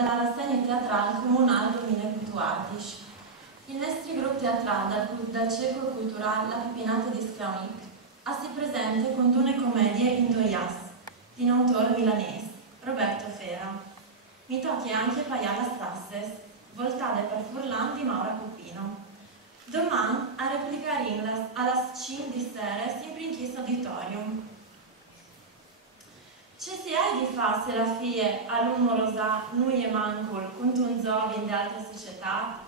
della rassegna teatrale comunale 2014. Il nostro gruppo teatrale dal Circolo Culturale La Pipinata di Scraunic si presenta con due commedie in doias, di un autore milanese, Roberto Fera. Mi tocchi anche Paiala Stasses, voltate per Furlan di Maura Cupino. Domani a replicare alla 5 di sera sempre in questo auditorium. Ci si è di farsi la fie all'umorosa noi e mancol con un giovane di alta società,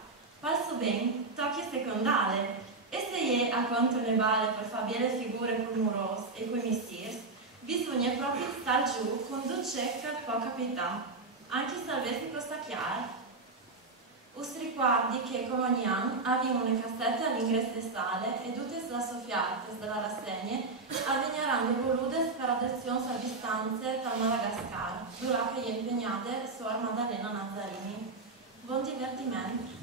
passo ben tocchi secondale, e se è a quanto ne vale per fare belle figure con muros e con mistiers, bisogna proprio star giù con due cecca può capità, anche se avessi questa chiara. Us ricordi che come ogni anno aveva una cassetta all'ingresso di sale e tutte le soffiate della rassegna avvegneranno volude per adozione a distanze dal Madagascar, durante che è impegnata Suor Maddalena Nazzarini. Buon divertimento!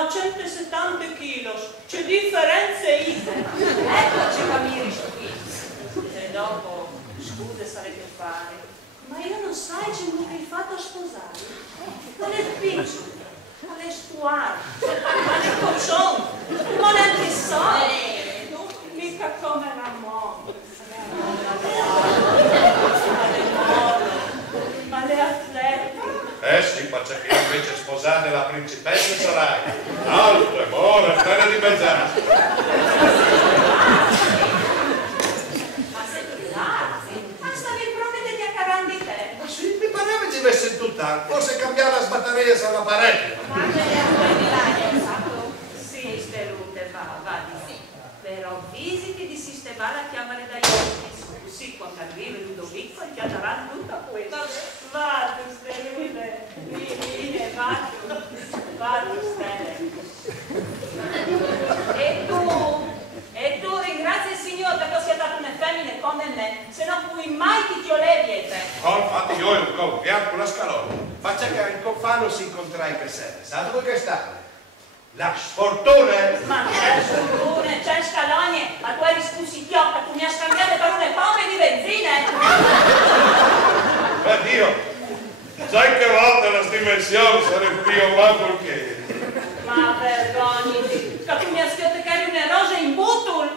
a 170 kg, c'è differenze IVA. Eccoci che mi rispondi. E dopo, scusa sai che fare, ma io non sai c'è un che hai fatto a sposare. Non è piccolo, all'estuario. le coccione, ma neanche so, mica come Ramon, ma le atlete. Sì, ma c'è che invece sposare la principessa sarai. Altre, buone, bene di mezz'anno. Ma se tu ma stavi proprio di accarandi te. Ma sì, mi pareva che ci avesse tutta. Forse cambiare la sbatteria sarà parecchio. Ma sistemate, va di sì. Però visiti di sistemare la chiamare dai occhi. Sì, quando arriva Ludovico ti darà tutto questo. Va tu Sterule, vieni, va tu Stelle. E tu ringrazia il Signore perché sia dato una femmina come me, se no cui mai ti olevi e te. Oh, infatti io confiamo con la scalona. Faccia che in Confano si incontra in Cassetta. Sa dove che sta? La sfortuna! Ma che sfortuna, c'è scalonie, a tu hai riscusi chiocca, tu mi hai scambiato per une pompe di benzina. Ma Dio, sai che volta la dimensione sarebbe più manco che... Ma vergognati, che tu mi hai scritto che eri una rosa in butul.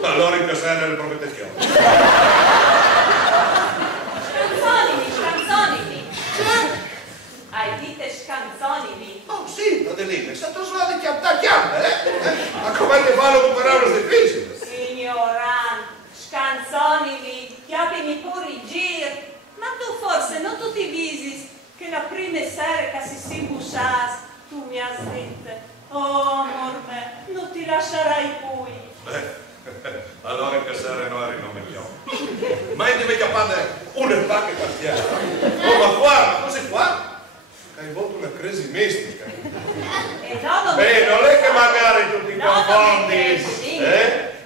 Allora in Cassetta le promettezioni. Scanzonimi. Hai dite scanzonimi? Oh sì, Adelina, è stato suonato chiamata, Ma come che fanno con parole difficili? Signoran, scanzonimi, chiapimi pure i gir. Ma tu forse non tutti visi che la prima sera che si imbussas, tu mi hai detto, oh amor me, non ti lascerai poi. Allora in Cassetta noi rinomiamo. Ma è di me chiamate una pacca partiera. Oh, ma qua, cos'è qua? Hai avuto una crisi mistica. Beh, non è che magari tu ti confondi,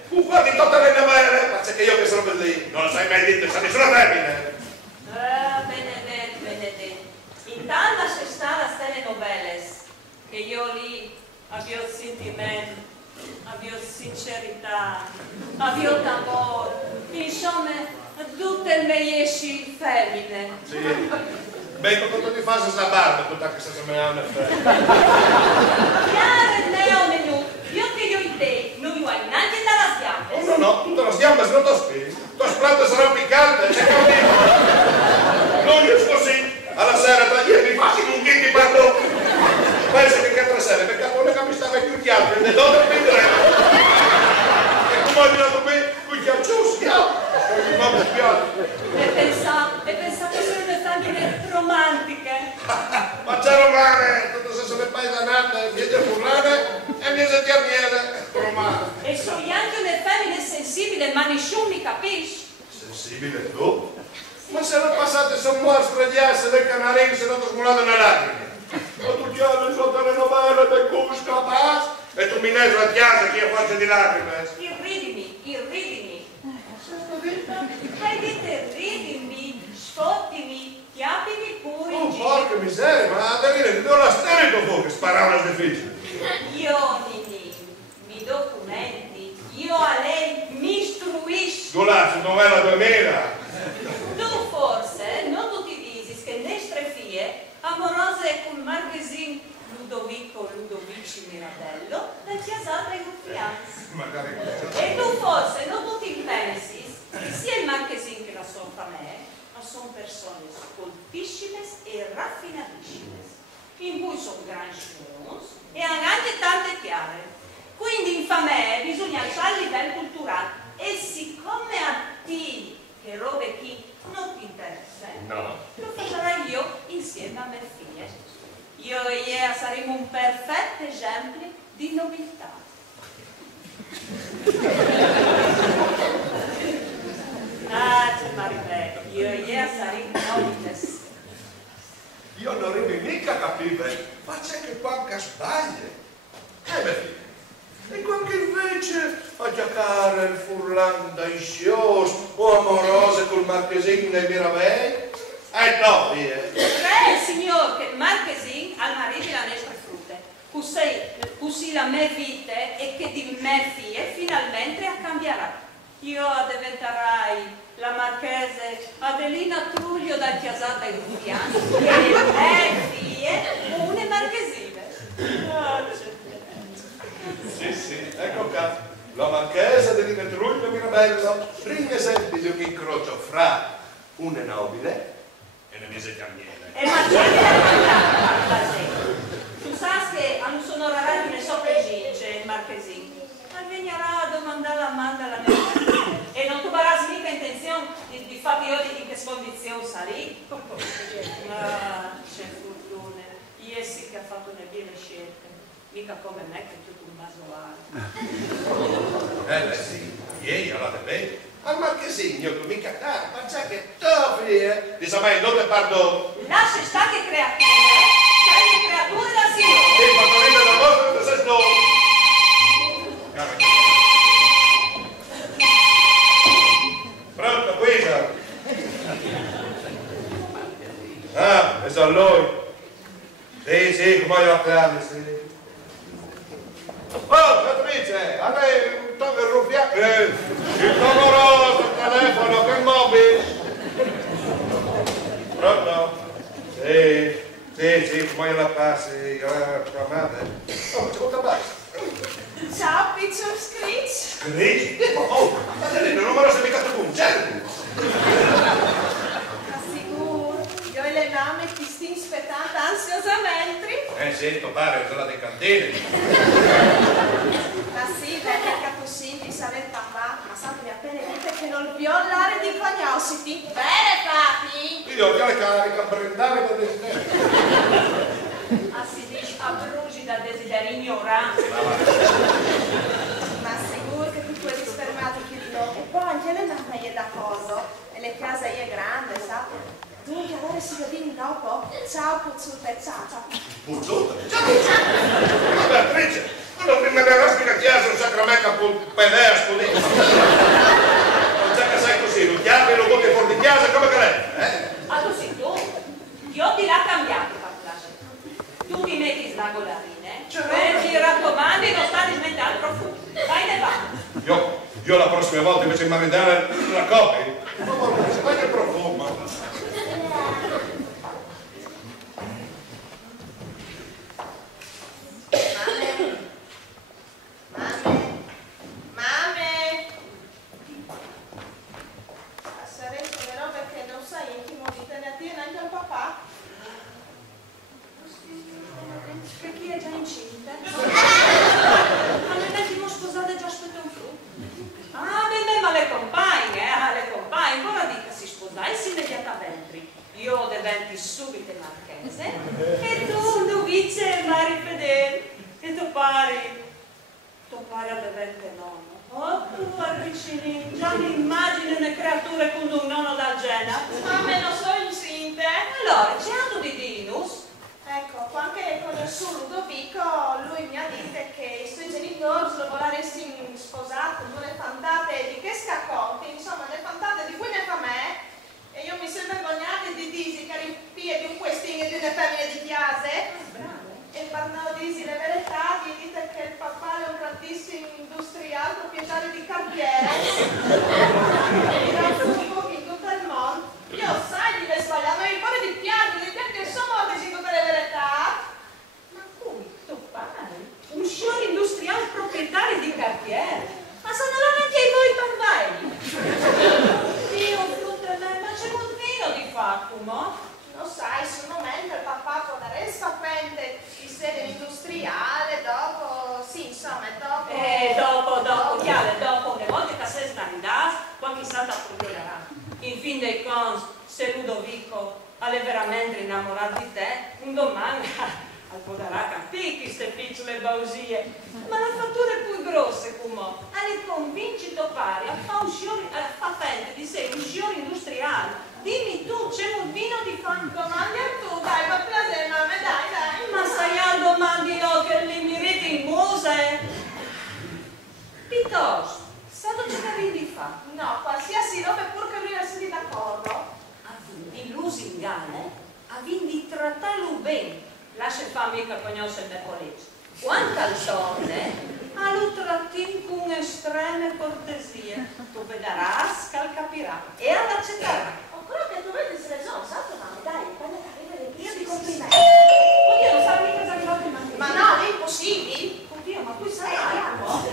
Tu guardi tutte le novelle, ma c'è che io che sono lì, non lo sai mai detto, sa nessuna femmina. Benedetto. Intanto c'è stata queste novelle, che io lì avevo sentimento, avevo sincerità, avevo d'amore, insomma, tutte le mie femmine. Sì. Beh, quando ti fai la barba, tutta che se me hanno fatto. Chiaro, ne ho venuto. Io che io in te, non io hai neanche dalla schiampa. No, tutte le schiampe se non ti spesi. Tu splante sarà piccante, c'è capito? Non è così. Alla sera, da ieri, faccio un ghi di parlo. Pensa che altra sera, perché quello che mi stava più chiaro, ne do del pindrello. E come ho detto me, qui chiacciusi, ma mi spiace. E pensavo che sono le femmine romantiche. Ma c'è romane, tutto se sono paesanate, viene furlane e viene giarniere, romane. E sono anche le femmine sensibili, ma nessuno mi capisce. Sensibile tu? Ma se le passate sono morte di essere le canarini se non ti smolate una lacrime. Ma tu chiami sotto le novelle del gusto, capaz? E tu mi nesi la chiesa che io faccio di lacrime. Irridimi. Hai detto irridimi, sfottimi, chiapimi pure. Oh, porca miseria, ma Adelina, ti do la stereo dopo che sparava difficile. Io, Nini, mi documenti, io a lei mi istruisco. Golazzo, novella 2000. Tu forse, non tutti visi, che nostre figlie, amorose con Marchesin Ludovici Mirabello, la chiasata in confianza. Magari. E tu forse, non tutti pensi, che sia il Marchesin che la sua famiglia, ma sono persone scoltissime e raffinatissime, in cui sono grandi chance e hanno anche tante chiare. Quindi in famiglia bisogna alzare il livello culturale e siccome a te che robe chi non ti interessa, lo farò io insieme a mie figlie. Io e Iea saremo un perfetto esempio di nobiltà. C'è Maribè, io e Iea saremo nobiles. Io non arrivo mica a capire, ma c'è che qualche sbaglia. Beh, e qualche invece a giocare il furlan dai scios o amorose col marchesino dei Mirabelli? No, via. Signor, che Marchesin al marito la nostra frutte, così la mia vita e che di me figlie finalmente cambierà. Io diventerai la marchese Adelina Truglio da Chiasata e Rufiani e le mie figlie una marchesine. La marchesa di Rivetruglio Mirabello rinne sempre di un incrocio fra un nobile e una mise cammiere. E ma c'è la tu sai che hanno sonorato ne so che dice il marchesino. Ma venirà a domandare la manda alla mia e non tu avrai mica intenzione di fare io in che condizioni sarì? Ma c'è fortuna. Io sì che ha fatto le buone scelte. Mica come me che è tutto un basolare. Sì, ieri all'ate bene. Al marchesino, mica ma c'è che toffri, di sapere non te parlo. Lascia stare che creature, c'è le creature da signore. Sì, partorite da vostro, da sesto. Pronto, Guisa? Ah, è a lui. Sì, come la chiami, sì. Oh, Beatrice, a lei un tocco il ruffiano. Il numero del telefono, che mobile? Pronto? Sì, come la passi? Tua madre? Oh, c'è molta basta. Ciao, Piccio Screech. Screech? Oh, Maddalena, non me lo sei mica tu un certo. Assicuro, io e le mamme ti sti aspettando ansiosamente. Sento pare, sono delle cantine. Ma sì, perché caposì di saper parlare, ma sappi appena dite che non violare di cognosciti. Bene, papi! Io ho le carica, brindare da desiderio. Ah, si dice a bruci da desiderio ignorante. Ma sicuro che tu puoi risparmiare che no. E poi anche le mamme è d'accordo. E le case è grande, sai? Dunque, allora si vediamo dopo. Ciao, Puzzutta, ciao. Puzzutta? Ciao, Puzzutta! Beatrice, non mi manderà a chiesa un sacramento per lei a scudere. Non c'è che sei così, lo chiami e lo butti fuori di chiesa come che lei, Allora sì, tu, io ti l'ho cambiato, Paplace. Tu ti metti slagolarine, e ti raccomandi non stai diventando profumo. Vai ne va. Io la prossima volta invece di marinare la coppia, ma se vai che profumo. Mamme! Passerete le robe che non sai in che modi te ne attiene anche al papà? Che chi è già incinta? Ma le ventimo sposate già aspetta un frutto. Ah, beh, ma le compagne, ora dica si sposassi immediatamente. Io diventi subito marchese e tu novice Mari Fedele e tu pari a diventare nonno. Oh, tu avvicini, già mi immagino le creature con un nonno dal genere. Mamme, non so incinte. Allora, c'è altro di Dinus? Ecco, anche con il suo Ludovico, lui mi ha detto che i suoi genitori lo volessero sposato, non le fantate di che scaccotti, insomma, le fantate di cui ne fa me. E io mi sono vergognata di dire che riempie di un questino e di una femmina di chiase. E parlavo di le verità, di dite che il papà è un grandissimo industriale, proprietario di cartiere. E da un po' in tutto il mondo. Io sai di le sbagliare, ma mi pare di piangere che sono di tutte le verità. Ma come tuo padre? Un signore industriale proprietario di cartiere? Ma sono davanti ai voi barbari! Dio, ma c'è un vino di fatto, no? Non sai, sul momento il papà può dare sapente di sede industriale, dopo, sì, insomma, dopo... dopo, una volta che sei stato, qualche santa procurerà. In fin dei conti, se Ludovico è veramente innamorato di te, un domani potrà capire queste piccole bausie. Ma la fattura è più grossa, come? Alle convinci tuo pari a fare fente di sé un signore industriale. Dimmi tu, c'è un vino di fan? Domandi a tu, dai, fa piacere, mamma, dai. Ma sai a domandi io che li miriti in muse? Piuttosto, stato cercare di fare? No, qualsiasi roba pur che lui non sia d'accordo. Di lusingare, a di trattarlo bene. Lascia fare mica conoscere le colleghe. Quanto al donne, a lo trattin con estreme cortesie. Tu vedràs che capirà e all'accetterà. Però che tu vedi se le sono, salto, mamma, dai, quando arriva le prime di complimenti. Oddio, non sai mica cosa arrivato in Ma no, è impossibile. Oddio, ma qui sarai, no?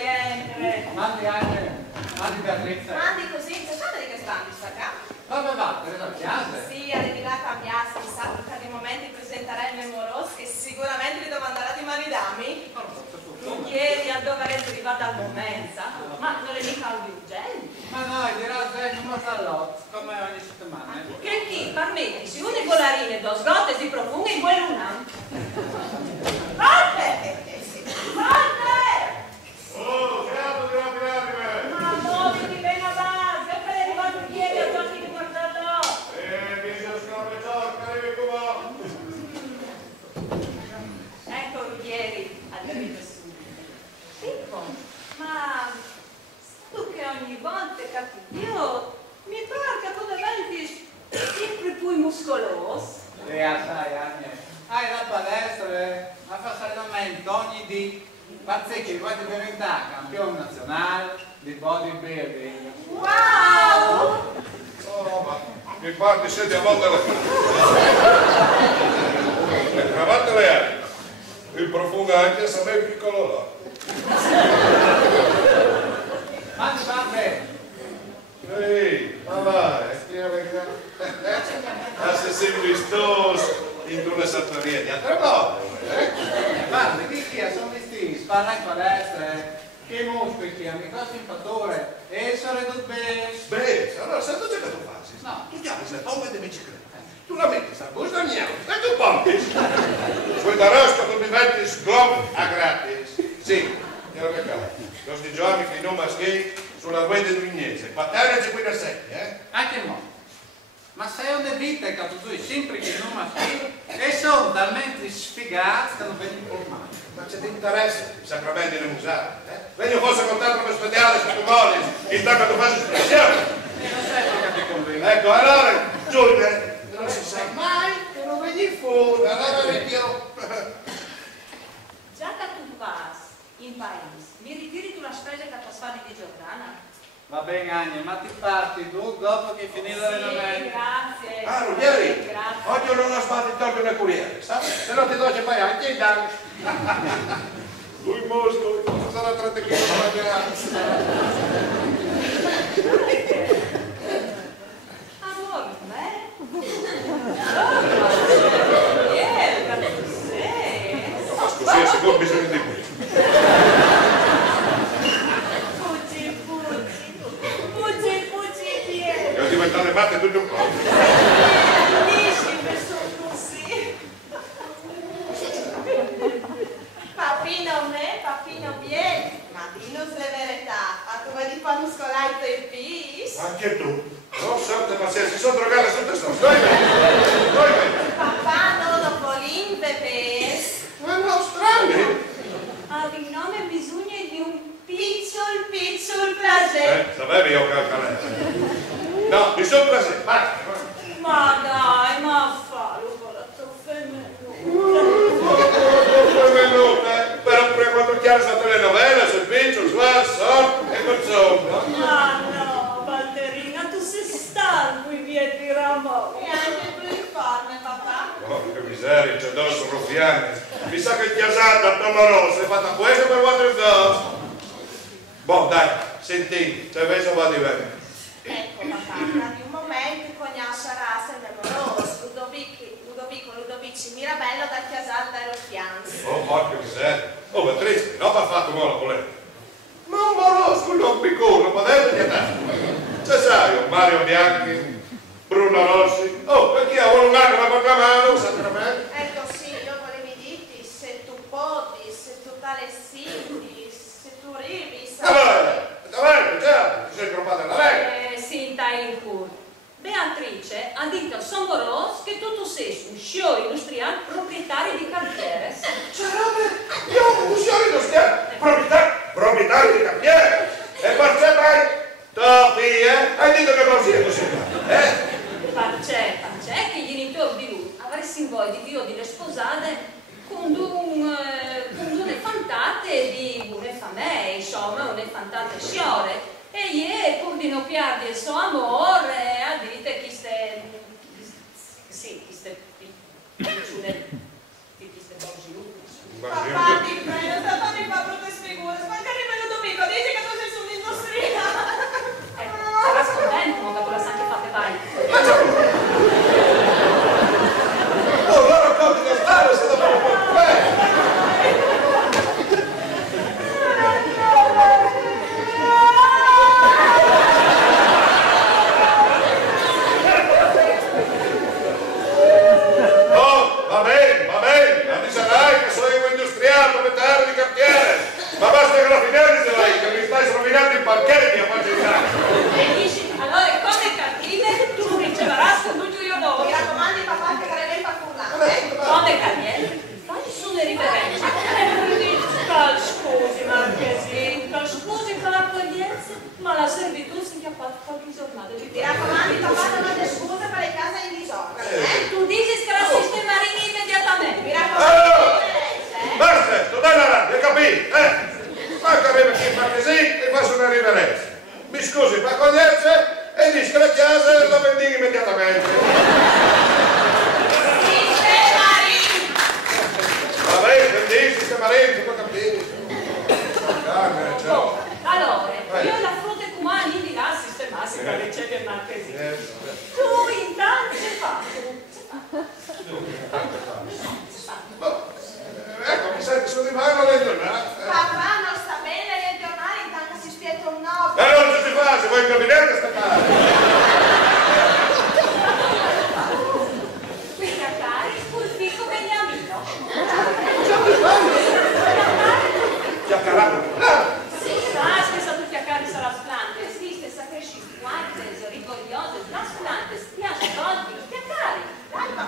entra. Mandi anche, mandi Beatrice. Mandi così, sapete di che stanno sta qua? Dove va? Presa a chiave? Sì, arrivi là a cambiarsi, sa, perché di momenti presenterà il Memoros che sicuramente vi domanderà di maridami. Ieri a dove è arrivata al momento, ma non è mica urgente. Ma no, dirà bene, non salò, come ogni settimana. Che chi, permetti, se uno con la rine, dos gote si profunga in quel una. Forte! Forte! Oh, siamo di rapinare! Ma muoviti bene avanti, è appena arrivato ieri a tutti di guardato. Mi si scorre ciocca, arrivi come... Ecco ieri, arriva subito. Pippo, ma tu che ogni volta capi, io mi pare che tu diventi sempre più muscoloso. Sai, Anne, hai la palestra, ma fa allenamento ogni dì. Pazzecchi, vuoi diventare campione nazionale di bodybuilding. Wow! Oh, ma mi pare che siete a volte le cravatte le hai. Il profumo anche se me piccolo là. Mandi, va bene. Ehi, ma vai, se sei vistoso in una sartoria di altre volte, Guarda, chi sono vestiti, sparla in palestra, che muscoli che hanno, cosa in fattore, e sono ridotto bene. beh, allora sai cosa che tu fai? No. Tu chiami questa pompa di bicicletta, tu la metti sta busta mia, e tu pompi. Poi da rosca tu mi metti sgom a gratis. Sì, chiaro che cala. Questi giorni che non maschi sulla guida di Vignese, paterne qui da secchi, Anche mo. Ma sei un vita che tu sempre che non maschi e sono talmente sfigati che non vedi informati. Ma c'è di interesse, sembra bene di non usare, Vengo forse contento come spediale su tu moli, il tempo che tu fai espressione. E non sai perché ti conviene. Ecco, allora, Giulia, non si sa mai che non vedi fuori, allora ritiro. Già che tu vas in paese, mi ritiri tu la spesa che ti fai di Giordana? Va bene, Ania, ma ti parti tu dopo che finito l'allenamento? Grazie. Ah, Ruggeri, Grazie. oggi non ho sbagliato tolto una curiere, sai? Se no ti do poi anche i danni. Lui mostro, sarà 30 kg da mangiare. Amore, sei? Ma scusi, sicuro bisogno di questo. Devo diventare matte tutto un po'. Papino bien, ma dinos le verità, a tu vedi fa muscolare i tuoi pis? Anche tu. Non sorte, ma se si sono drogate su te sto. Dove vai? Papà non ho volin bebés. Ma no, strani. Avevi nome bisogno di un Piccol piacere. Sapevi io calcolare. No, mi sono preso. Basta. Ma dai, ma fallo con la tua Però per quanto chiaro sta telenovela, servizio, sguardo, e insomma. Ma no, Valterina, tu sei stanco in via di Ramo. E anche più informe, papà. Porca miseria, c'è addosso ruffiani. Mi sa che il chiasato a Tono Rosso è fatta questo per quattro giorni. Boh, dai, senti, se vedo va di bene. Ecco, papà, tra di un momento conoscerà se Memoros, Ludovici, Mirabello dal Chiasale dello Fianzi. Oh, porca miseria. Oh, ma triste, no, ha fatto mola con lei. Ma un molosco, non piccolo, ma deve chiamare. Se sai, Mario Bianchi, Bruno Rossi. Oh, perché ha un anno ma per la mano, sacramento. Ecco sì, io volevo dirti, se tu poti, se tu tale senti, se tu rivi, Davvero, già, ti sei trovato la lei. Sinta in culo. Beatrice ha detto a Sommoros che tu sei un show industriale proprietario di cartiere. Cioè, io ho un show industriale, proprietario di cartiere. E per te vai, Topi, hai detto che non sia così, Parce che i genitori di lui avresti voglia di io di le sposate con une fantate di une famiglie, insomma, une fantate sciore. E io, pur di non perdere il suo amore, a dire che queste papà ti prego, mi fa brutte sfigure, magari me lo dovevi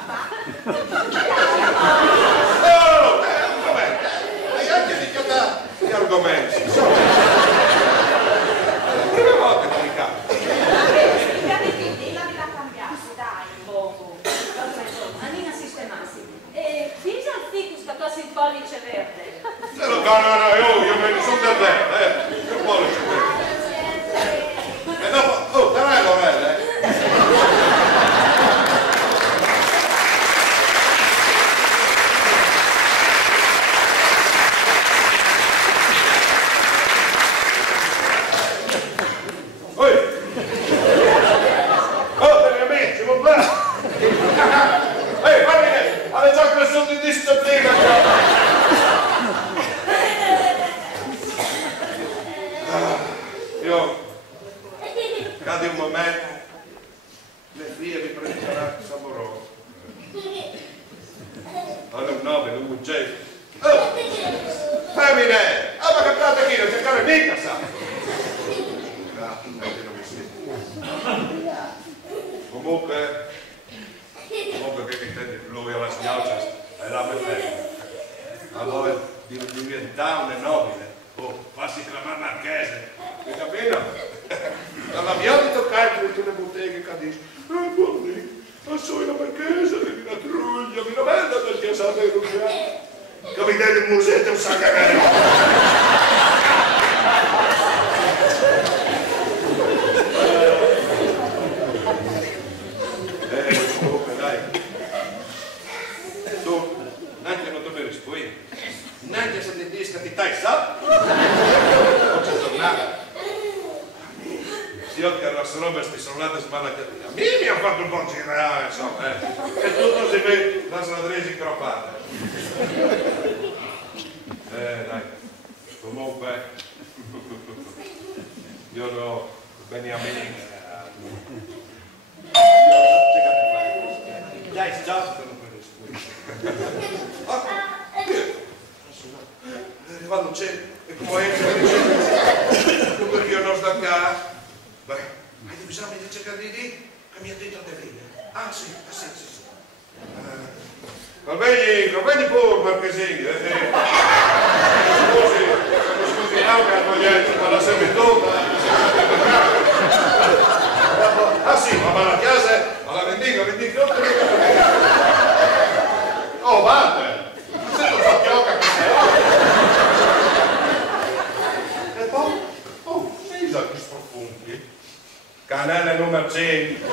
papà. Vabbè, hai anche picchiata gli argomenti. Prima volta che mi capita. Spiegate quindi, la vita cambiasse, dai, poco. Allora, insomma, Nina sistemassi. E dice al ficus che tu hai il pollice verde. No, io me ne sono del verde, che pollice verde. E dopo, oh, dai Lorella, cade un momento, le figlie vi prenderanno saboroso. Allora, no, ve lo buggete. Femmine! Ma che fate qui? Non cercare mica, sa! Comunque che intende lui alla schiaccia è la perfetta. Allora diventa un nobile, o farsi chiamare marchese, mi capito? Non abbiamo di toccare tutte le botteghe che dice buoni, ma sono la marchese, mi truglia, mi lamenta perché sa che non c'è. Capitano il musetto un saccarello. Dai. Tu, neanche non ti rispondi. Neanche se ti dica ti stai, sa? Non c'è tornata. Io che era solo queste sonate sballate. A me mi ha fatto un po' girare, insomma, E tutto si vede la stradresi croppata. Dai. Comunque, io no, Beniamino. Dai, già, arrivando c'è, e come è, dunque io non sto a casa. Beh, hai bisogno di cercare di dire che mi ha detto di venire. Ah sì. Convegni pure, Marchesini. Scusi, anche a mogliere, ma la servitù, ah sì, ma la chiesa, ma la vendica, oh, guarda, se non fa chiocca che sei. E poi, sei già che sprofondi. Canale numero 100.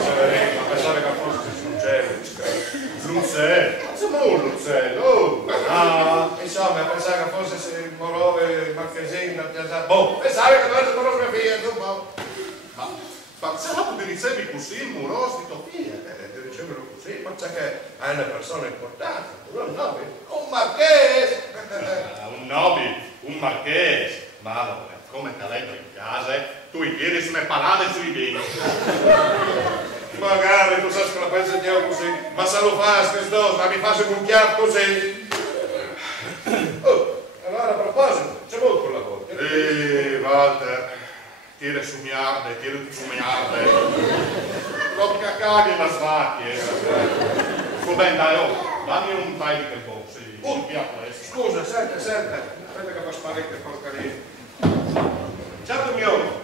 Severino, ma pensare che forse l'uccello. Insomma, un l'uccello. No, insomma, pensare che forse se Morove, Marchesini, boh, pensare che dovesse fotografia, ma se no tu dicevi così, murosi, tofia, ti dicevano così, ma c'è che è una persona importante, un nobile, un marchese. Un marchese, ma allora, come te l'hai in casa, tu i piedi sulle palate e sui vini. Magari tu sai che la pensi andiamo così, ma se lo fai questo, ma mi fai un chiaro così. Oh, allora a proposito, c'è molto lavoro. Walter, tira su miarde. Non cagare la svacchia. Va bene, dai, dammi un paio di bosse. Scusa, senta, aspetta che fa sparire porcaria. Certo mio,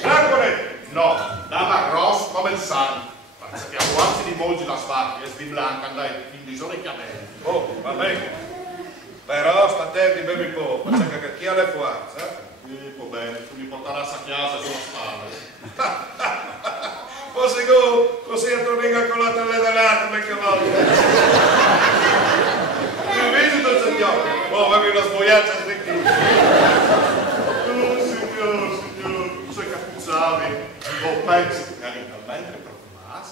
Brancone! No, dammi arroz come il sangue. Che a quanti di molti la svacchia e di blanca andai in disone chiamelli. Oh, va bene. Però sta attenti, bevi poco, perché che chi ha le forze, Va bene, tu mi porterai a casa sulla spalla. Forse così tu venga con la tele dell'arte, perché volte. Il visito, signore. Oh, avevi una sboiaccia qui. Oh, signor, tu sei capuzzavi. Oh, pensi che talmente profumato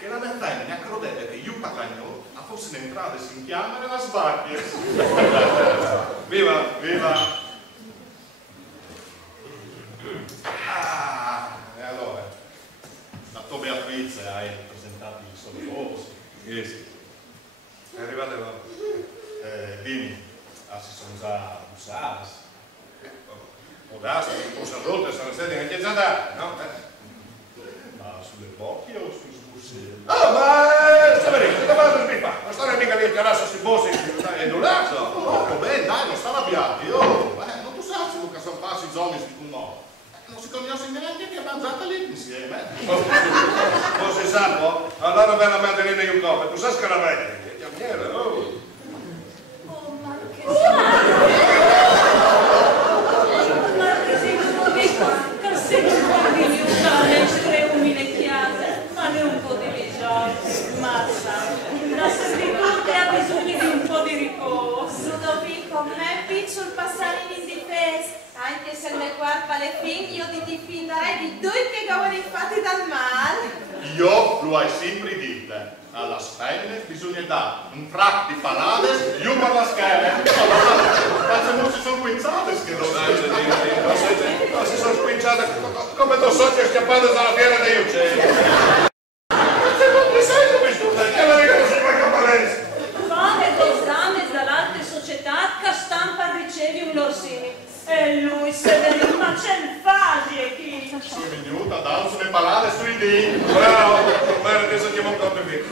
che la femmina credeva che io pagano a fosse un'entrata in chiamare la svacchia. Viva! E allora, la tua Beatrice hai presentato i solitosi. Sì. È arrivata l'ora. Dimmi, si sono già usati. O darsi, un po' saluto, sono stati anche già dati, no? Ma sulle bocche o sui allora ve la Maddalena in coppa, tu sai scaravere? Oh. Marchesino non vi qua, cassetto un bambino di un tale, umile chiase, ma ne un po' di risorse, mazza. La servitù ha bisogno di un po' di riposo. Ludovico, me piccolo passare in difesa, anche se ne guarda le fin, io ti difenderei di tutti che cavoli fatti dal male. Io lo hai sempre detto, alla femmine bisogna dare un frac di palade, io per la schiena. Ma se non si sono quinzate, Non si sono squinciate come tu soci scappate dalla fiera degli uccelli. Ma se non ti sei questo, che la dicono sempre a Campalese? Fame d'esame dall'alta società che stampa ricevi un lorsini. E lui, Severino, ma c'è il fasi qui. Sono venuta, danzo le palade sui dì. Bravo, ormai adesso ti monto per me.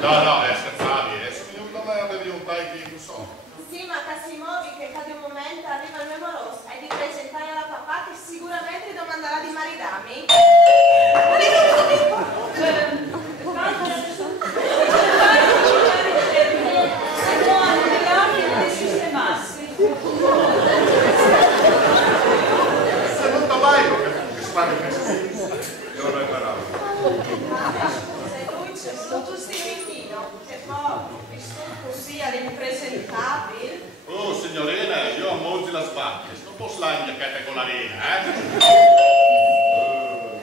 No, scherzavi, sono venuta a me a vedere un paio di, non so. Sì, ma Casimovi che cade un momento arriva il memoroso e di presentare alla papà che sicuramente domanderà di maritami. Se non ti vai, che spari così. Io non imparavo. Se lui c'è sotto stimichino e poi visto così all'impresentabile. Oh, signorina, io ho molti la sbacca, non posso lagnare con l'arena,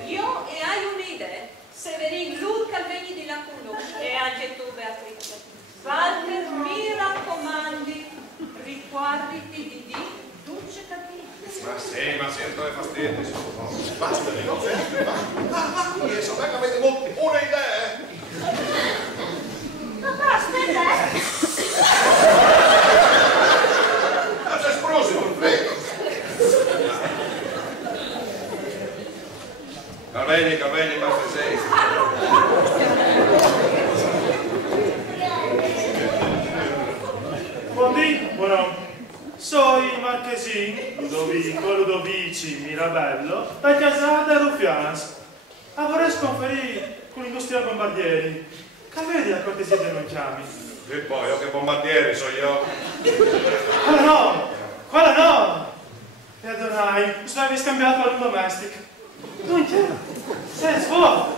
Io e hai un'idea, Severin, lui che veni di Lacunò e anche tu Beatrice. Walter, mi raccomandi, riguarditi di dolce capire. Ma sì, dove fastidio. Basta, non sempre, basta. Adesso, venga, avete molti, una idea. Papà, aspetta, Ma c'è sprusi, non prego. Va bene, basta sei. Buongiorno, sono Marchesin, Ludovici, Mirabello, da Casata Rufians. A vorrei sconferire con l'industria bombardieri. Che vedi la cortesia dei non chiami? E poi, io che bombardieri so io. Quella no! Perdonai, stavi scambiato ad un domestic. Dunque, sei svuoto.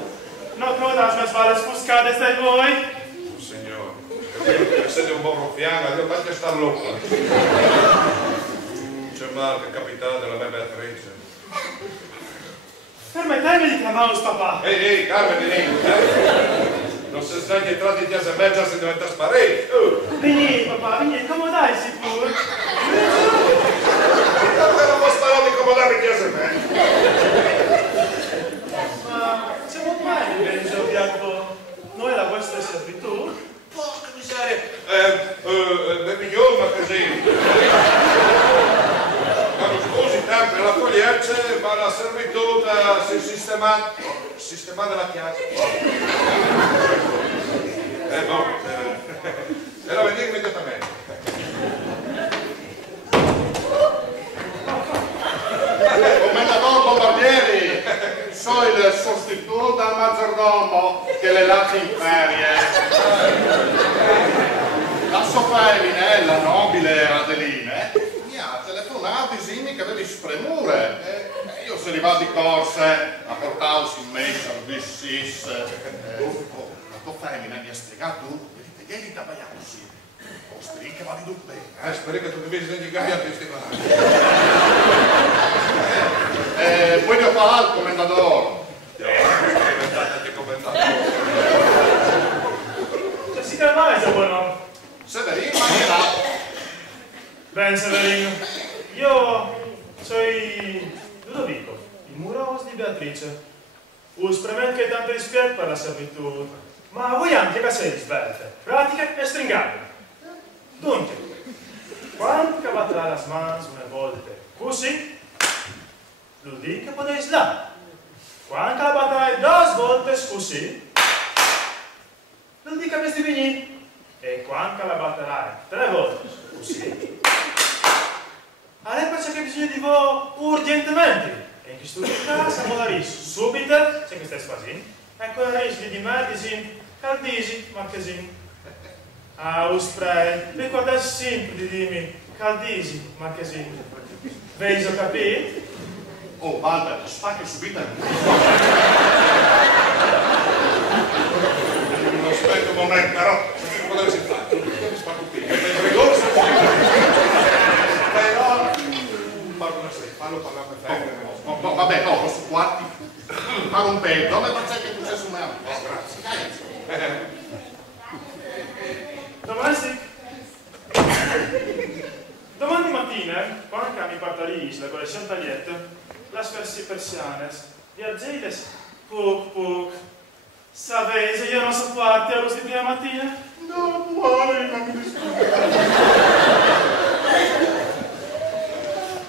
Non codas me vale spuscate stai voi? Signore, siete un buon ruffiano, io faccio star loco. C'è male che è capitato della mia Beatrice. Permettemi di chiamarlo papà. Ehi, Carmen, non si sta entrati in chiesa mezza se diventa sparire. Vieni, papà, vieni, accomodai sicuro. Intanto non posso parlare di accomodare in chiesa mezza. Ma siamo mai invece ovviato noi alla vostra servitù? Porca miseria, miglior ma così. Ma scusi, tanto la fogliaccia, ma la servitù da sistemare la chiesa. No, e la vedi immediatamente. Commendatore Bombardieri, sono il sostituto del maggiordomo che le lascia in ferie. La sua femmina, la nobile Adeline, mi ha telefonato insieme che avevi spremure. Io se li va di corse a portarsi in me servicis. La tua femmina mi ha spiegato che ieri da Baiansi. Speri che va di tutto bene. Speri che tu ti vedi degli cambiati questi qua. Poi ne fa altro, commendatore. Cioè, si chiama se buono? Severino, ma che là? Ben, Severino, io sono Ludovico, il muros di Beatrice. Uspremen che tanto rispetto per la servitù, ma voi anche che sei svelte, pratiche e stringate. Dunque, quando batterà la mans una volta così, lo dico che potete là. Quando la batterai 2 volte così, lo dico che vi venite. E quando la batterai 3 volte così, allora c'è che bisogna di voi urgentemente. E in questo caso, volare subito, c'è che stai spasando, Ecco il rischio di medicine, caldisi, marchesin. Ah, uspre, ricordate sempre di dirmi caldisi, marchesin. Vedo capito? Oh, Walter, spacchi subito il muso. Non aspetto un momento, però, cosa si fa? Mi spacco qui. Però, fallo parlare per te. Vabbè, no, posso quarti. Fare un pezzo, ma perché che tu sei su me? Grazie. Domani mattina, quando cambi partaris, la collezione tagliette, las persianes, viaggeles, puc. Sapete, io non so parte allo di prima mattina? No, vuole, ma mi dispiace.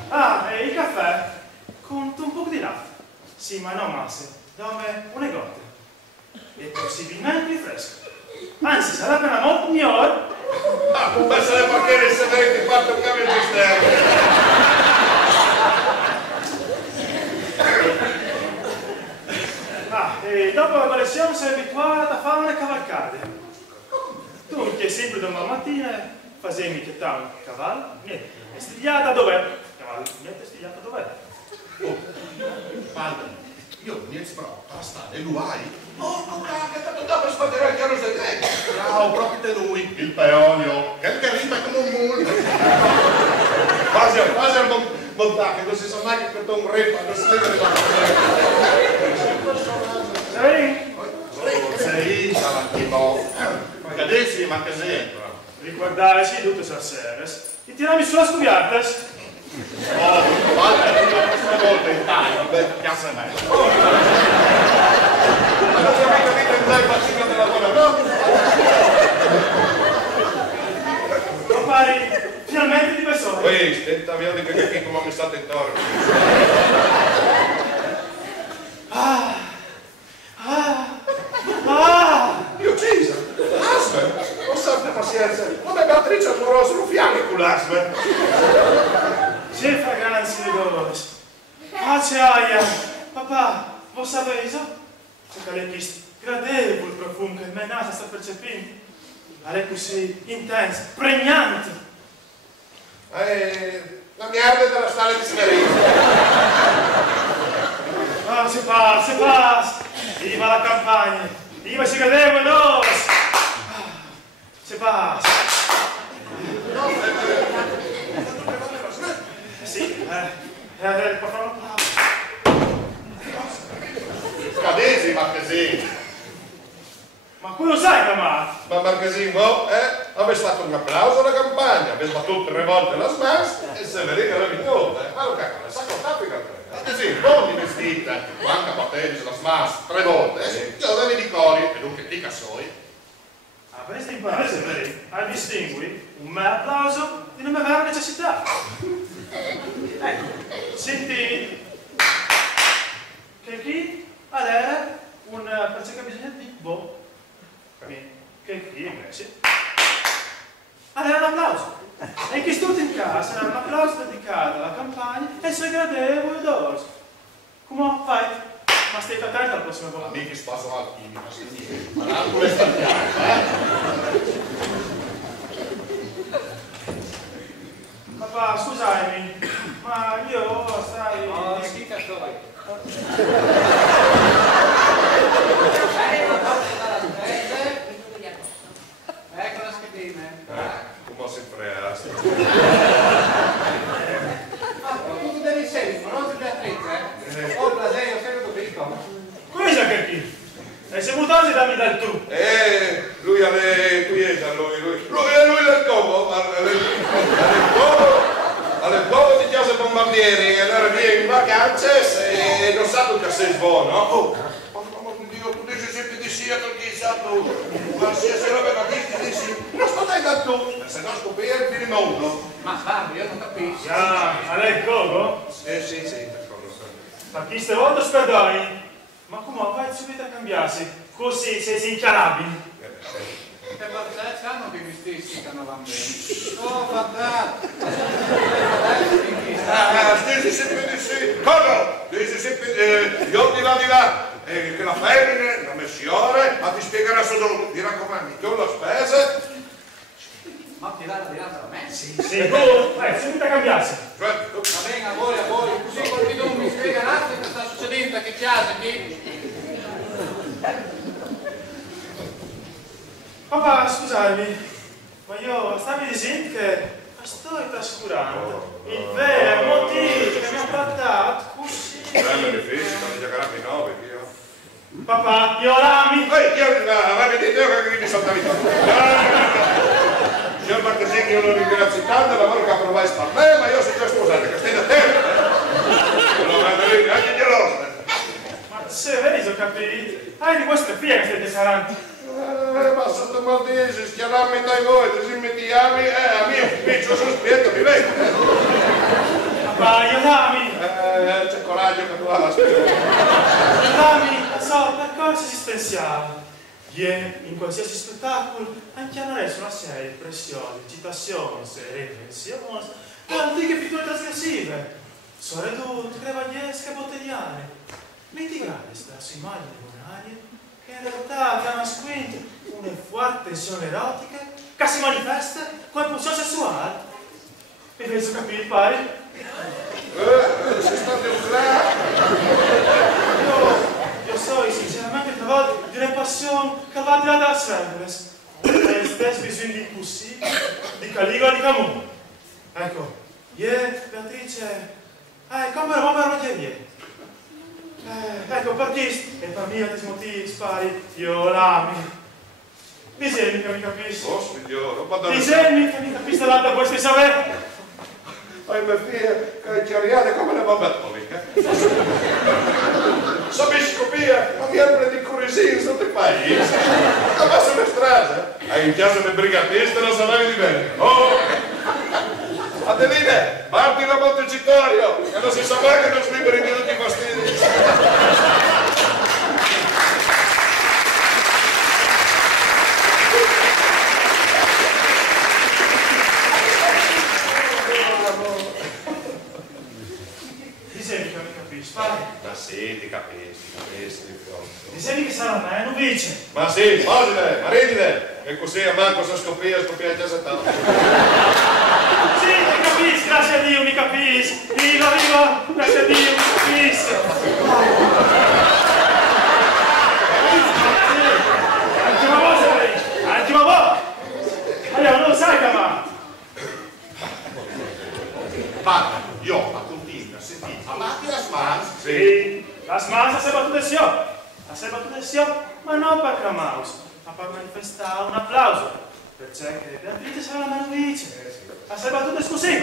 Ah, e il caffè? Con un po' di latte. Sì, ma non masse, dove una gotta. E possibilmente fresco. Anzi, sarebbe una molto migliore. Ah, ma sarebbe perché ne saprete quanto cambia il sistema. Ah, e dopo la collezione sei abituata a fare una cavalcata. Tu che sempre domani mattina facevi che tal cavallo, niente, è stigliata dov'è? Cavallo, niente, stigliata dov'è? Oh, Walter, io mi esprimo, basta, e lui hai? Oh, cacchio, dopo sbatterò il carro del lei. Bravo, proprio te lui, il peonio, che rima come un mulo. Quasi al montaggio, non si sa mai che per un repa, non si vede Sei? Sei, Salantino. Cadessi, ma che sempre. Ricordarsi tutte le sere e tirarmi sulla scoviata. Oh, Walter, questa volta in taglio, piazza me. Ma non si è mai capito il bel bacino della buona, no? Lo pari finalmente di persona. Poi, stetta via di che come mi state intorno. Io Cisa, Asper, non sempre pazienza, come Beatrice amorosa, non fianchi con l'Asper. C'è fragranza di dolores. Aia, papà, voi sapete? C'è che gradevole il profumo che me nata sta percependo. È così intenso, pregnante. La merda della stalla di Severino. Ah, si passa. Viva la campagna. Viva si gradevole dos. Si passa. Sì, per fare un applauso. Cadessi, Marchesini. Ma quello sai, mamma? Ma Marchesino, aveva fatto un applauso alla campagna, aveva battuto 3 volte la smash e Severino era vignone. Ma lo cacchio, sa contato che Marchesini, non di vestita, manca batteggio la smash 3 volte. Io avevi di cori, e dunque ti cassoi. Avresti imparato, Severino, a distinguere un mio applauso di una vera necessità. Ecco, senti che qui era un perché bisogna di boh. Che qui invece era un applauso. E che tutti in casa era un applauso dedicato alla campagna e se gradevole d'oro. Come fai? Ma stai attento la prossima volta. Mica spasso al chimico, ma l'altro è Papà, scusami, ma io sai... Oh, che cazzoi. Ecco la schedina. come sempre a Tu devi essere amoroso Beatrice? Oh, Blaseo, sei Ludovico. Cosa che qui? E se mutanti dammi dal tu. lui alle quiesa, lui del Como, alle Como di chiesa bombardieri, e allora viene in vacanze e non sa che sei buono, no? Oh, Dio, tu dici sempre di sì a chi sa tu, ma sia se roba ma chi dici, non sto dai da tu, se no scopri il mondo. Ma guarda, io non capisco. Ah, a lei il cogo? Sì, d'accordo. Ma chi ste volte sperdoni? Ma come vai subito a cambiarsi? Così sei inchiarabili. Per la sanno che mi stizzicano bambini. Oh, fantastico. Dici sempre di sì, cosa? Dici sempre, io di là, che la femmina non mi pensione, ma ti spiegherà solo, mi raccomando, con la spesa. Ma ti dà da me? Sì, tu, subito a cambiarsi. Cioè, tu- Va bene, a voi, così col tu mi spiega un attimo che sta succedendo, che chiase qui? Papà, scusami, ma io stavi dicendo che sto trascurando il vero motivo che mi ha portato così. mi difficile, non gli avrà 9, io. Papà, io l'ami. Avrei detto che mi saltavi signor Marchesini, io lo ringrazio tanto, il lavoro che ha provato per me, ma io sono già sposato, che stai da tempo, non mando lì, anche geloso. Ma se vedi, ho capito, hai di vostre figlie che siete saranti. Ma sotto maldese, schiarammi dai voi, così mettiami, a mio ufficio sono spieto, mi vengo. Papà, io l'ami. C'è coraggio che tu hai. L'ami, so, percorso esistenziale. In qualsiasi spettacolo, anche a noi una serie di pressioni, citazioni, riflessioni, antiche pitture trasgressive, soredute, crevagliesche e bottigliane, mitigate verso immagini bonarie che in realtà hanno nascosto una forte tensione erotica che si manifesta con impulsione sessuale. Mi penso capire, pari? Sei stato un crack. Io so sinceramente che volte di una passione che va di là da Sandres e stesso bisogno di impossibile di Caligola di Camus. Ecco, ieri Beatrice come eravamo ieri. Ecco, per questo e per mia motivi spari io l'ami. Disegni che mi capisci. Oh signore, non vado a Disegni che mi capisci da questi sapere. mia figlia, che chiariate come le bambette. Sapesci copia, ma mi hanno di curiosia in tutto il paese. Ma sulle strade, in casa del brigatista non sapevi di bene. Oh! Adeline, parti da Montecitorio, che non si sapeva che non si liberi di tutti i fastidi. Disegni che mi capisci, Ma sì, ti capisci. Disegni che sarà me, non dice. Ma sì, sposile, maritide, e così a manco si scoppia in casa tanto. Sì, mi capisci, grazie a Dio, mi capisci. Viva, viva, grazie a Dio, mi capisci. Anche una voce, anche una voce. Allora, non lo sai che va. Padre, io a continua, senti, amati la smans? Sì, la smansa si è battuta insieme. La si è battuta insieme, ma non per Cramaus, ma per manifestare un applauso. Perché che Beatrice sarà la mano vice. La si è battuta così.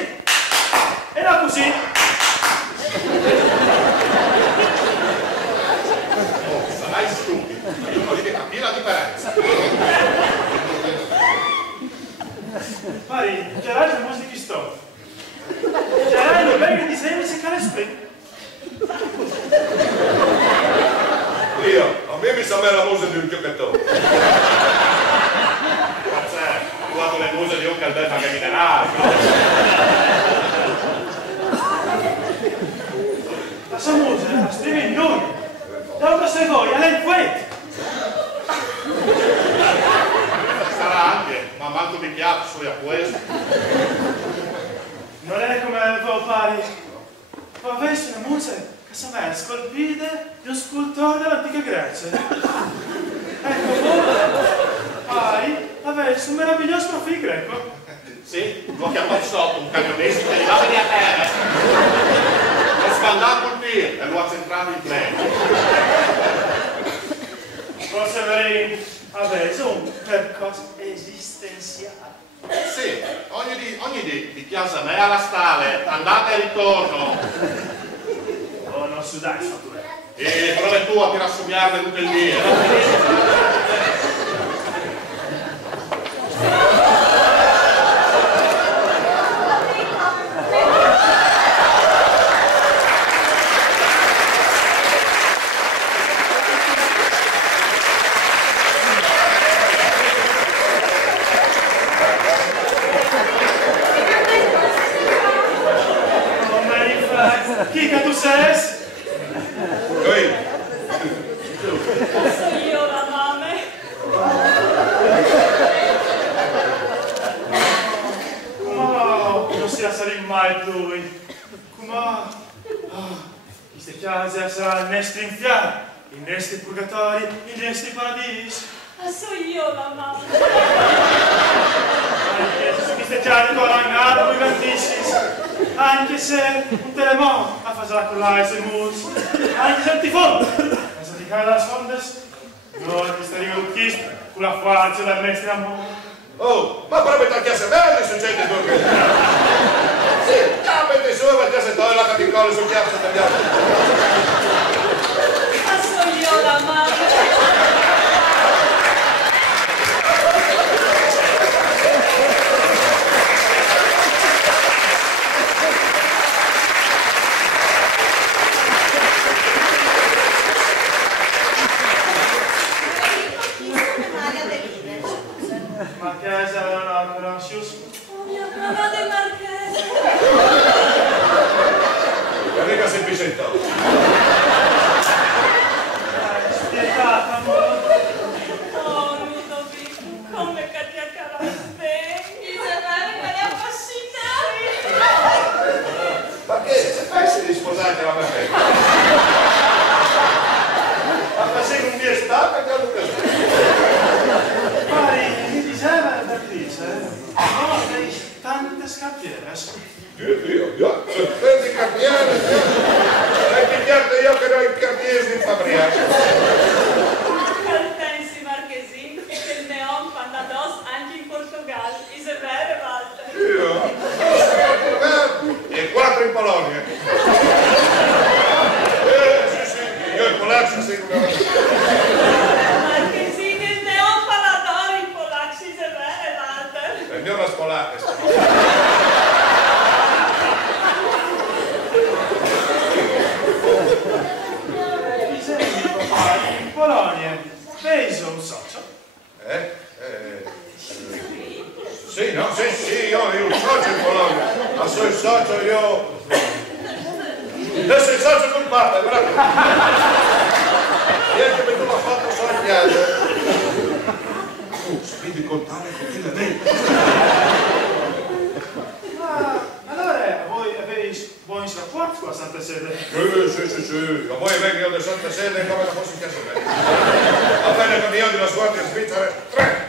E non così. Oh, sarai stupido, io non devi capire la differenza. Pari, Gerai è il di chi sto. Gerai lo venga di sé e si cade spento. Io, a me mi sembra la musa di un giocattore. Ma c'è, guardo le muse di un caldello che minerale. La sua musa scrive in noi. Dopo se voi, lei fuete. Sarà anche, ma manco di piatto solo a questo. Non è come voi pari. Ma avesse una musa che sa me scolpita di un scultore dell'antica Grecia. Ecco voi, pari, avesse un meraviglioso profilo greco. Sì, l'ho chiamato sotto un camionista che arrivava lì a terra. Ho sbandato il piede e lo ha centrato in treno. Forse avrei avesse un percorso esistenziale. Sì, ogni di chiesa a me alla stale, andata e ritorno. Oh, non sudai, fatture. E prove tu a tirassomiarle tutte le mie. Chi che tu sei? Noi, Posso io la sarà il nostro inferno, il nostro purgatorio, il nostro paradiso. So io la mamma. Anche se queste chiari con l'angaro gigantissimi, anche se un terremoto a fare con l'aria sui muri, anche se un tifone, penso di cade las ondas, noi ti staremo tutti con la forza del nostro amore. Oh, ma proprio ti ha chiesto bene, succede tu. Sì, capite su, ma ti sei tolto la caticola sul chiasso tagliato. So io la mamma. Marchese, no, conoscius? Oh mio padre Marchese. Enrica si pisentò. Spietata, amore. Oh Ludovico, come che ti accaraste bene. Isabella, me ne affascinati! Ma che se pensi di sposarti la me? Ma sei un mio stato che lo preso. Pari, mi diceva Beatrice, no, sei tante scappiere. Io, prendi cartiere, e picchiate io che ho il cartiere in fabbrica. Pensi Marchesin che il neon pandados anche in Portogallo, Isabella e Walter. Io? E 4 in Polonia. Sì, io in polacco seguo. Marchesin il neon palador in polacco, Isabella e Walter. Il mio la spolacca. In Polonia, peso un socio? Sì, no, sì, io un socio in Polonia. Ma sono il socio io. Adesso il socio col Papa, bravo. Niente che tu l'ha fatto sognare. Devi contare continuamente. Ma allora voi avete buoni rapporti con la Santa Sede? Sì. Ma voi vengono da Santa Sede come la fosse in casa me. Va bene che io di la sguardia svizzera 3.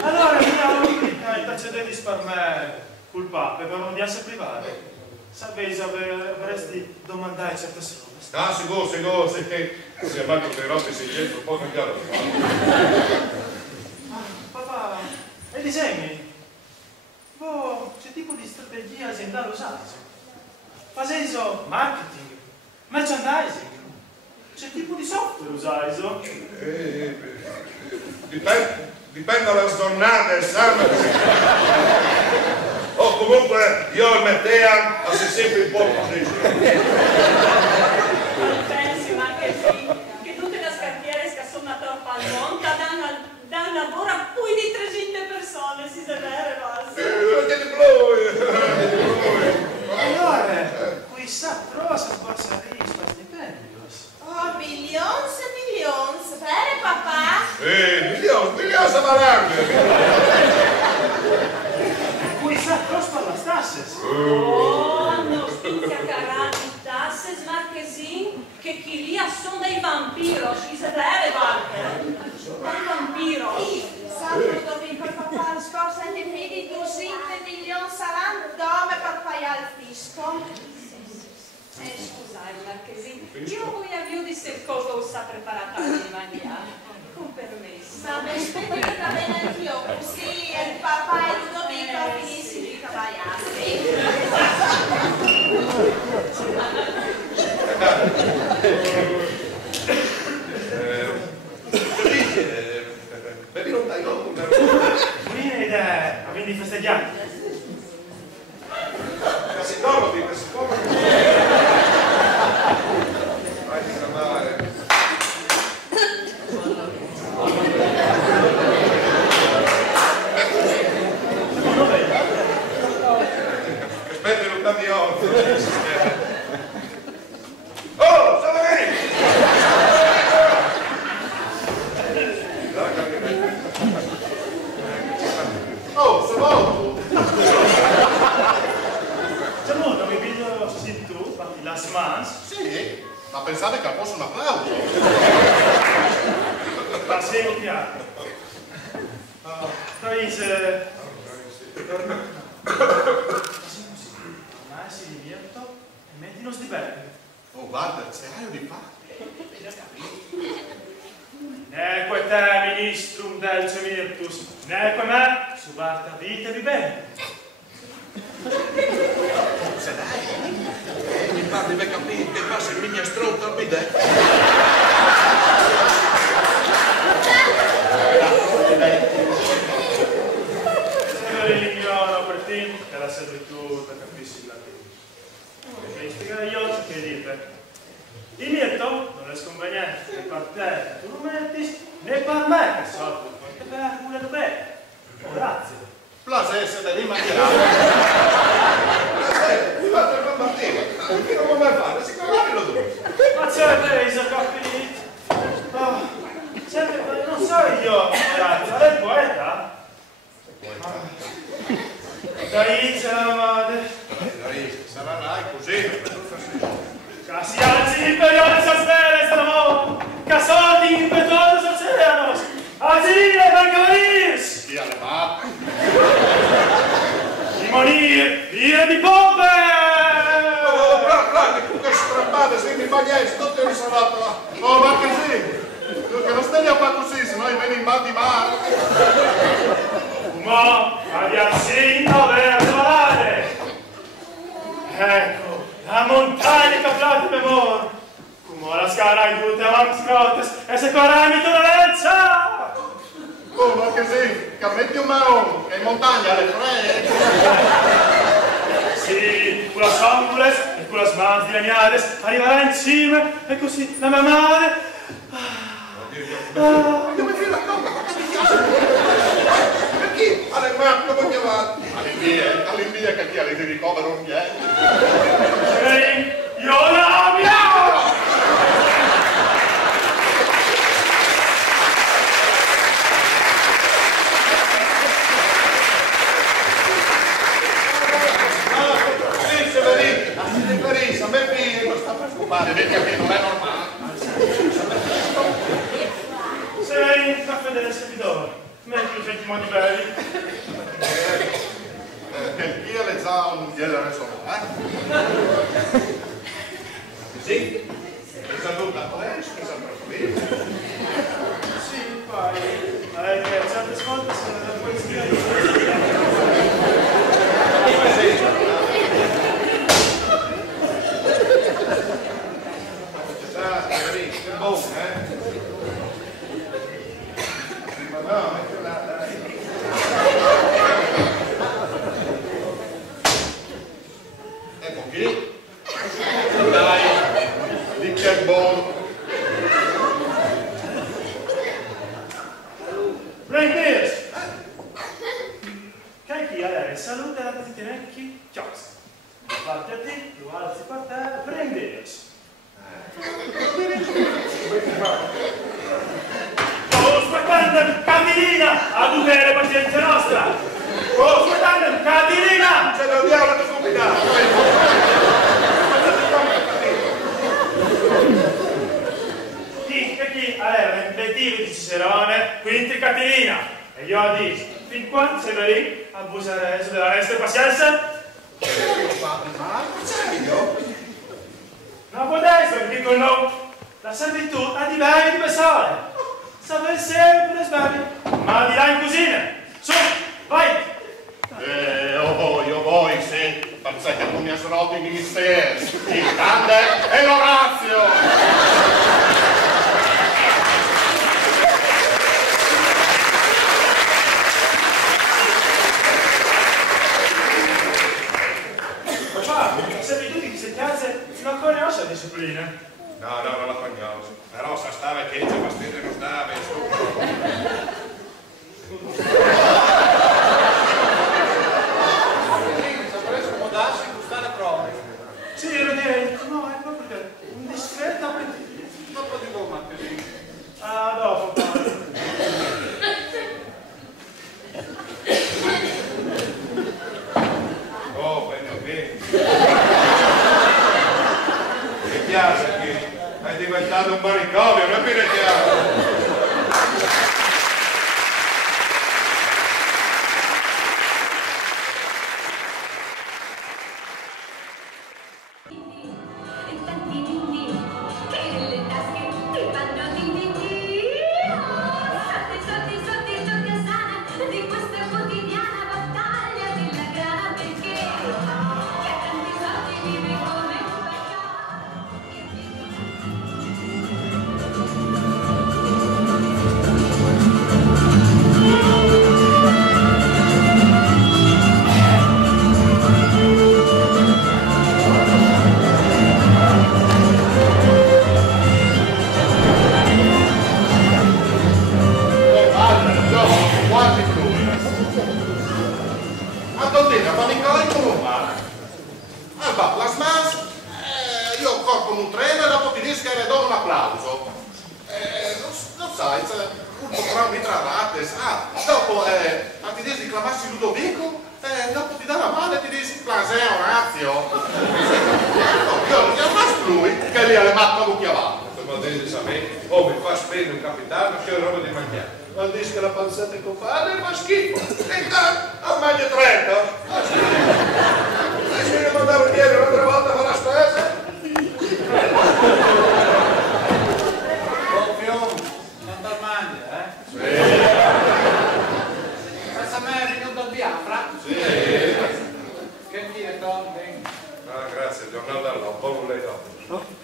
Allora, mia intercedetis per me col Papa per un viaggio privato. Sapete, avresti domandare certe cose. Ah, sicuro, sì. Se manco che rotte si gente un po' cambiato. Papà, e disegni? Voi che tipo di strategia aziendale usate? Fate marketing, merchandising? Che tipo di software usate? Dipende dalle giornate, sai? O comunque io e Mattea siamo sempre in buona posizione. Pensi Marchesin che tutte le scacchiere che sono torpa al mondo danno lavoro a più di 300 persone, Isabella e Walter. Allora, qui sa prosa borsa rispa stipendios. Oh, millions e millions, vero papà? Milioni samaranghe. Qui sa costa las tasses. Oh, non stinzia carati tasses Marchesin che chi lì sono dei vampiros, Isabella e Walter. Dei vampiros. Santo Ludovico, papà, la scorsa anche più di 200 milioni saranno dove per pagare il fisco? Scusate Marchesin, io voglio di se cosa sa preparata di mangiare. Con permesso. Ma mi aspetto che va bene anch'io, così il papà e Ludovico finiscono di Bevi non dai no? Buona idea, quindi festeggiamo. Si dormi, si dormi. Vai di tramare. Aspetta, non dammi occhio. Oh, Salvini! Oh, Salvo! pensate che fosse un applauso? Ma senti, Traise, si divierto e metti uno stipendio. Oh, guarda, c'è aio di fare. Neque te, ministrum delce virtus, neque me, subarta vitevi bene. Se dai, mi pare di capire che passa il minestrone al bidet. Severino, per te, che la servitù da capisci il latino. E spiegare io ciò che dite. Il mirto non è sconveniente né per te che tu lo metti, né per me che so tu quante bene pure lo bene. Oh, grazie. Plase essere lì mangiare. Mi fate il bambino. Che non vuoi mai fare? Sicuramente lo devo. Ma c'è preso, capito? Oh, non so io, ragazzi, ma lei è poeta? Dai, c'è la madre. Dai, sarà là così. Casi alzi imperiale sastere, stavo! Casati impetuosos oceanos! Asile vengaris! Via le mappe. Di monir, via di pompe! Oh, bravo, che strappate, sei mi bagnesi, tutto il salato là. Oh, ma così? Che non stai a fare così, se no vieni in mal di mare. Ma aviazzino verde valare! Ecco, la montagna che plate memor! Come la scala in tutte avanti scottes e se corami toleranza! Oh, ma così? Che metti un maon, che in montagna le free. Sì, con la sombules e con la smanti laniades arriverà in cima e così la mia madre... Dove fai la cosa? Perché? Alle mappe come chiamate? All'invia che chi ha di ricovero non viene. Ehi, io la amo! Sì, Severino, a me non sta preoccupare, vedi che non è normale. Sei un caffè del servitore, metti i senti modi belli. Chi è le già un glielo solo, Sì? Mi saluta a te, scusa per qui. Sì, poi, che certe volte sono da polizia. Severino, che buono, Ma no, è là, dai. Ecco qui. Dai, di che buono. Brainbeers! Che chi ha lei salute la pettinecchi, chios. Da parte a te, lo alzi per terra, Brainbeers. Oh, aspettando, Catilina, a dovere pazienza nostra! Oh, aspettando, Catilina! C'è da diavolo che combinare! Chi aveva l'impettino di Cicerone, quinti Catilina, e io dico, fin quando Severino abuserà della nostra pazienza? Non potete, dico no, la servitù ha di bene di pesare, sapere sempre sbagli, ma di là in cucina, su, vai! Io voi, sì, perché tu mi hai rotto i ministeri, il grande e l'Orazio! Non conosce la disciplina? No, non la conosco. Però sa stare che c'è fastidio non stava, insomma. caravate, sa? Dopo, ti dici di clamarsi Ludovico, dopo ti dà la mano e ti dici Plasè Orazio. Io non chiamato lui, che lì alle mappe lo chiamava. Ma dici a me, oh, mi fa spendere un capitano, che è roba di mangiare. Ma dici che la pancetta è compare, fa schifo. E a meglio 30. Fa schifo. E se ne mandavo ieri un'altra volta a fare la spesa? Oh, Pion, non te mangia, Sì. Pensa a me è venuto il Biafra? Sì. Che dire, Tom? Ah, grazie, giornata all'ho, un po' lei dopo.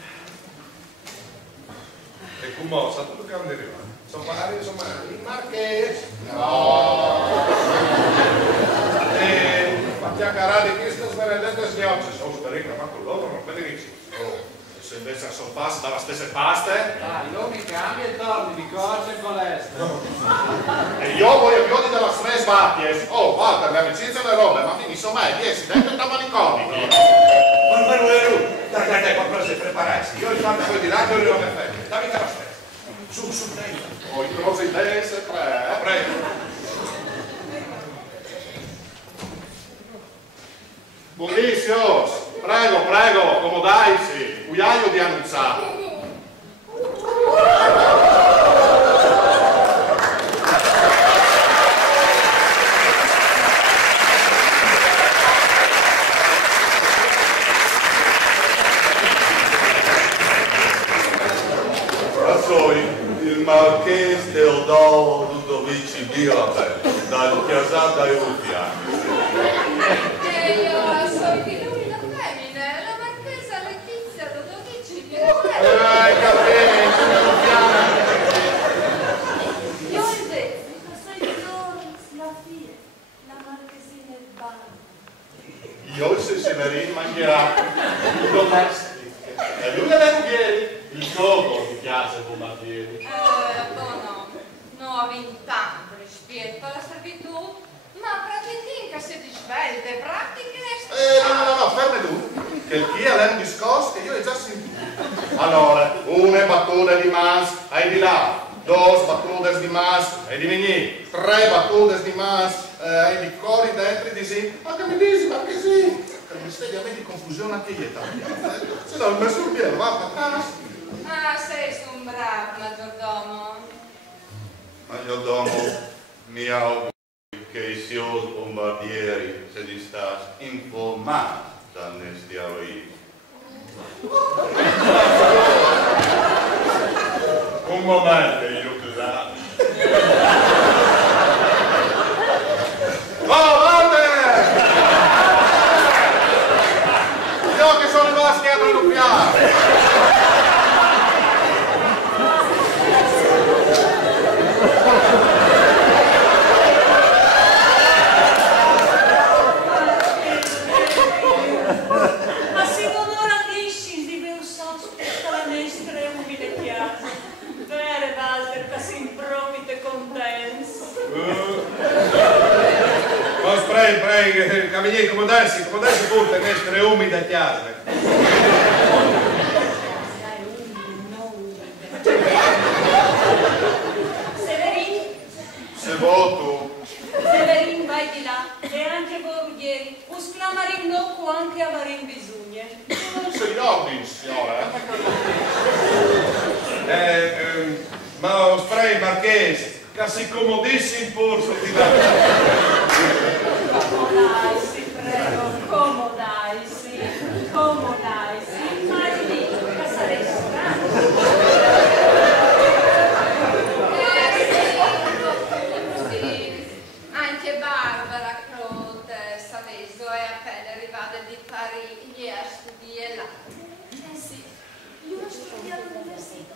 E come sa tutto che hanno arrivato? Sono magari, insomma, il Marchese. No! Ma ti accarate che sto svenendendo schiocci, sono spericolo, ma con loro non vedi che ci sono. Se invece sono passi dalla stesse paste. Dai, io mi cambio e torni di corsa e colesterolo. E io voglio più della stress vaties. Oh, Walter, le amicizie e le robe, ma fini, insomma, 10 dentro da manicomico. Ma Manuelo, dai, qualcosa di prepararsi. Io intanto poi di là che io non mi fermo. Dammi che la stress. Su, dentro. Oh, i cose idee, se Prego. Buonissimo, prego, comodaici, cuiaio di annunciato. Il Marchese Teodoro Ludovici Mirabel, dal Chiasata Europea. Io sono di lui la femmina, la marchesa Letizia Ludovici Mirabel. Io invece sono Florence la figlia, la marchesina Barba. Io se Severin mangerà domestiche. E lui è Unghieri, il gioco mi piace bombardieri. No, ha 20 anni rispetto alla servitù, ma praticamente si disvelde, pratiche No, fermi tu, che qui è un discorso che io ho già sentito. Allora, una battuta di mas, hai di là, 2 battute di mas, hai di venire, 3 battute di mas, hai di cori dentro di sì, ma che mi dici, ma che sì? Che mi stai a me di confusione anche io, se no il messo il piede, va a casa. Ah, sei un bravo maggiordomo. Maggiordomo, mi auguro che i signori bombardieri se li sta informando da questi arrivi. Un momento, io chiusa. Oh, Walter! Io che sono i vostri a trionfare! Ma se non ora disci di un sospetto la nostra umilità, vere Walter, che si improvvide compenso. Ma spray, cavaliere, comodarsi pure, nestre umide e chiare. Severin? Se voto. Severin, vai di là. E anche voi ieri, usclamarin nocco anche avarin bisogno. Se li ordini, signora. Ma spray, Marchese, che si comodissi in pulso di là. Comodai, prego, comodai, immagini che sarei Sì, anche Barbara Crote, Saveso è appena arrivata di Parigi a studiare là. Sì, io ho studiato all'università.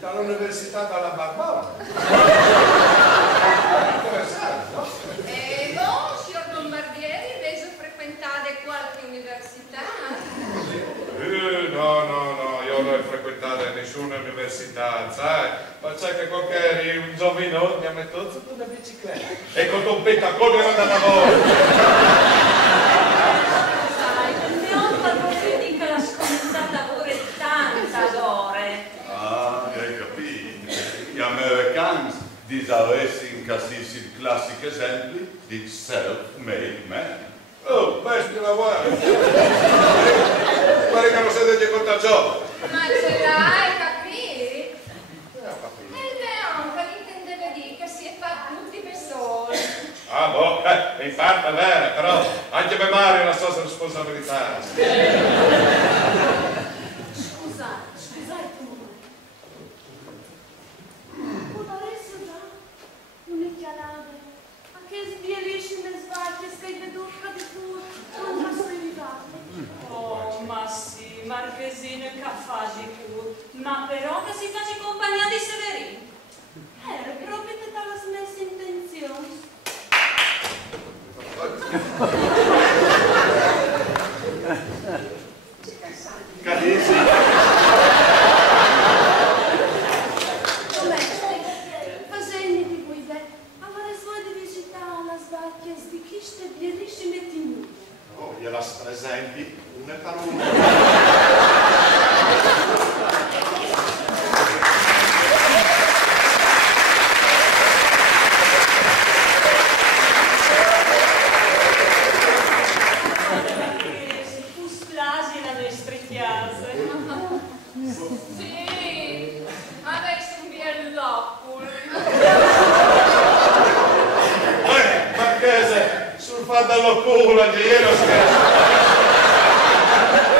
Dall'università dalla Barbara. Interessante, no? E voi, signor Bombardieri, invece frequentate qualche università? No, io non ho frequentato nessuna università, sai? Ma c'è che qualche un giovino mi ha messo sotto una bicicletta e con un pettacone era da lavoro. sai, il mio padrone dica la scommessata ore tanta d'ore. disavessi in casissi classici esempi di self-made man. Oh, bestia la guarda! Pare che non siete già contagiosi! Ma ce l'hai, capì? E il leone intendeva dire che si è fatto tutti da soli. Ah, boh, in parte è vero, però anche per Mario è una sua responsabilità. Scusate tu. Adesso già non è chiaramente. Anche sbielisci le svacche, stai veduta di tutto, non posso evitare. Oh, ma sì, Marchesino è capace di più, ma però che si faccia compagnia di Severino. Proprio che dalla smessa intenzione. Capisci? Come? Facendo di guida, avere sua di visitare una svacchia di chi ste bielisci metti in. Oh, gliela presenti una parola. Tu splasi la nostra chiesa. Sì, adesso un biellopolo. Marchese, sul fatto culo, anche ieri lo scherzo.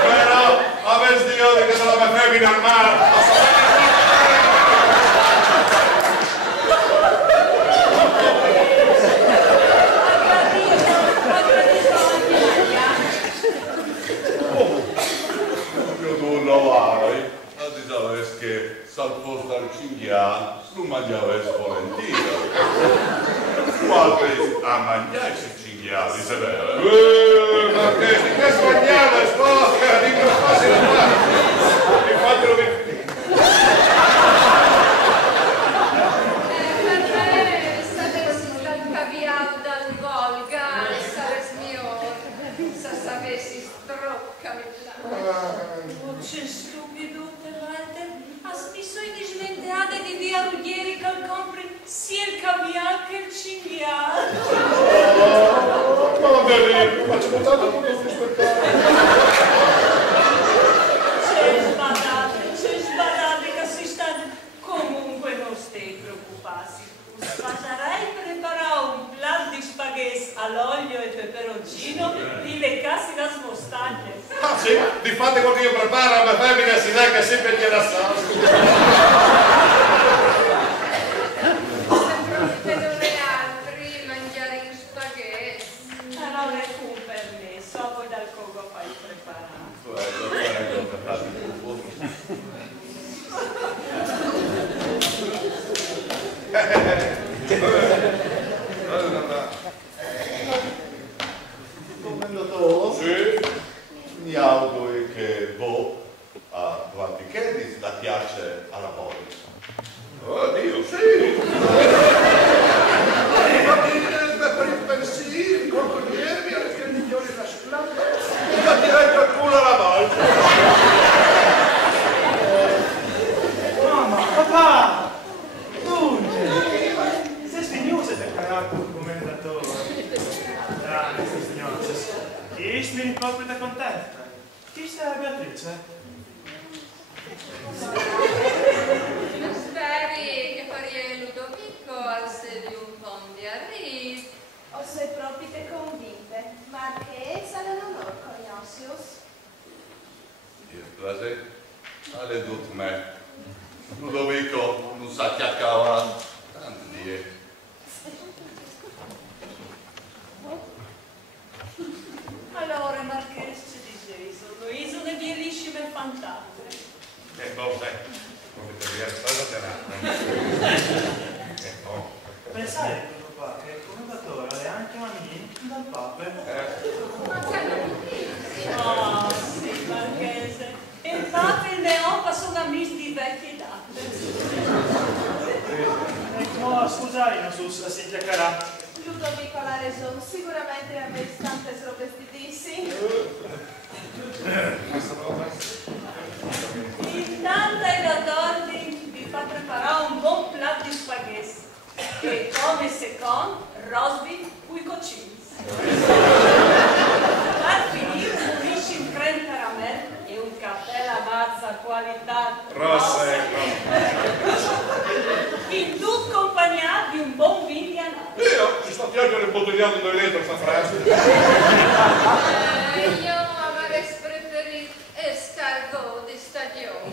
Però, avessi io che sono la mia femmina al mare. Io tu lavai, a disavessi che sal posto al cinghiale non mangiavessi volentieri. Qualche a mangiare i cinghiali, se vero? Marchese, che spagnolo, sposta, dico quasi la parte. Infatti lo vedo. Per me sapessi dal caviale dal Volga, saresti mio, se sapessi stroccami là. C'è stupido, Walter. Ha smesso di smentirare di via Ruggeri che compri sia il caviale che il cinghiale. Ma non vedi, ma c'è buttato tutto sullo spettacolo. C'è sbadate che si stanno. Comunque non stai preoccupati. Sbadarei preparare un piatto di spaghetti all'olio e peperoncino di leccassi da smostaglie. Ah sì, di fatti quando io preparo la mia femmina si sa che sempre gliela sa. Per le altri mangiare gli spaghetti. Non è un permesso, poi dal coco fai preparare. Prego, per farmi un po'. Commendatore? Sì? Mi auguro che voi, a quanti che la piace alla moglie. Oddio, sì! Per i pensieri, concorriervi alle che migliori la splanda. Ma direi che culo alla volta. Mamma, papà! Dunque, sei spignosa del carattere commendatore. Grande, signore. Chi mi proprio da contenta? Chi sta Beatrice? Speri che faria Ludovico al sedio un po' di arris. O sei proprio convinte, Marchesa non conoscius. Dispiace, alle tutte me. Ludovico non sa chiacchierare tanto di. Allora, Marchese ci dice, sono isole bellissime e fantastiche. Boh, sai, come te dire, cosa te l'ha? Pensare, papà, che il commendatore è anche un amico dal Papa. Ma che bellissimo! Oh, sì, Marchese. Il Papa e il Leon sono amici di vecchie date. No, scusate, non so se si chiacchierà. Ludovico la ragione, sicuramente ne avete tante vestitissime. Intanto il dottor vi fa preparare un buon piatto di spaghetti. piace l'imbottigliato 2 litri, sta fresca. Io avrei preferito escargot di stagione.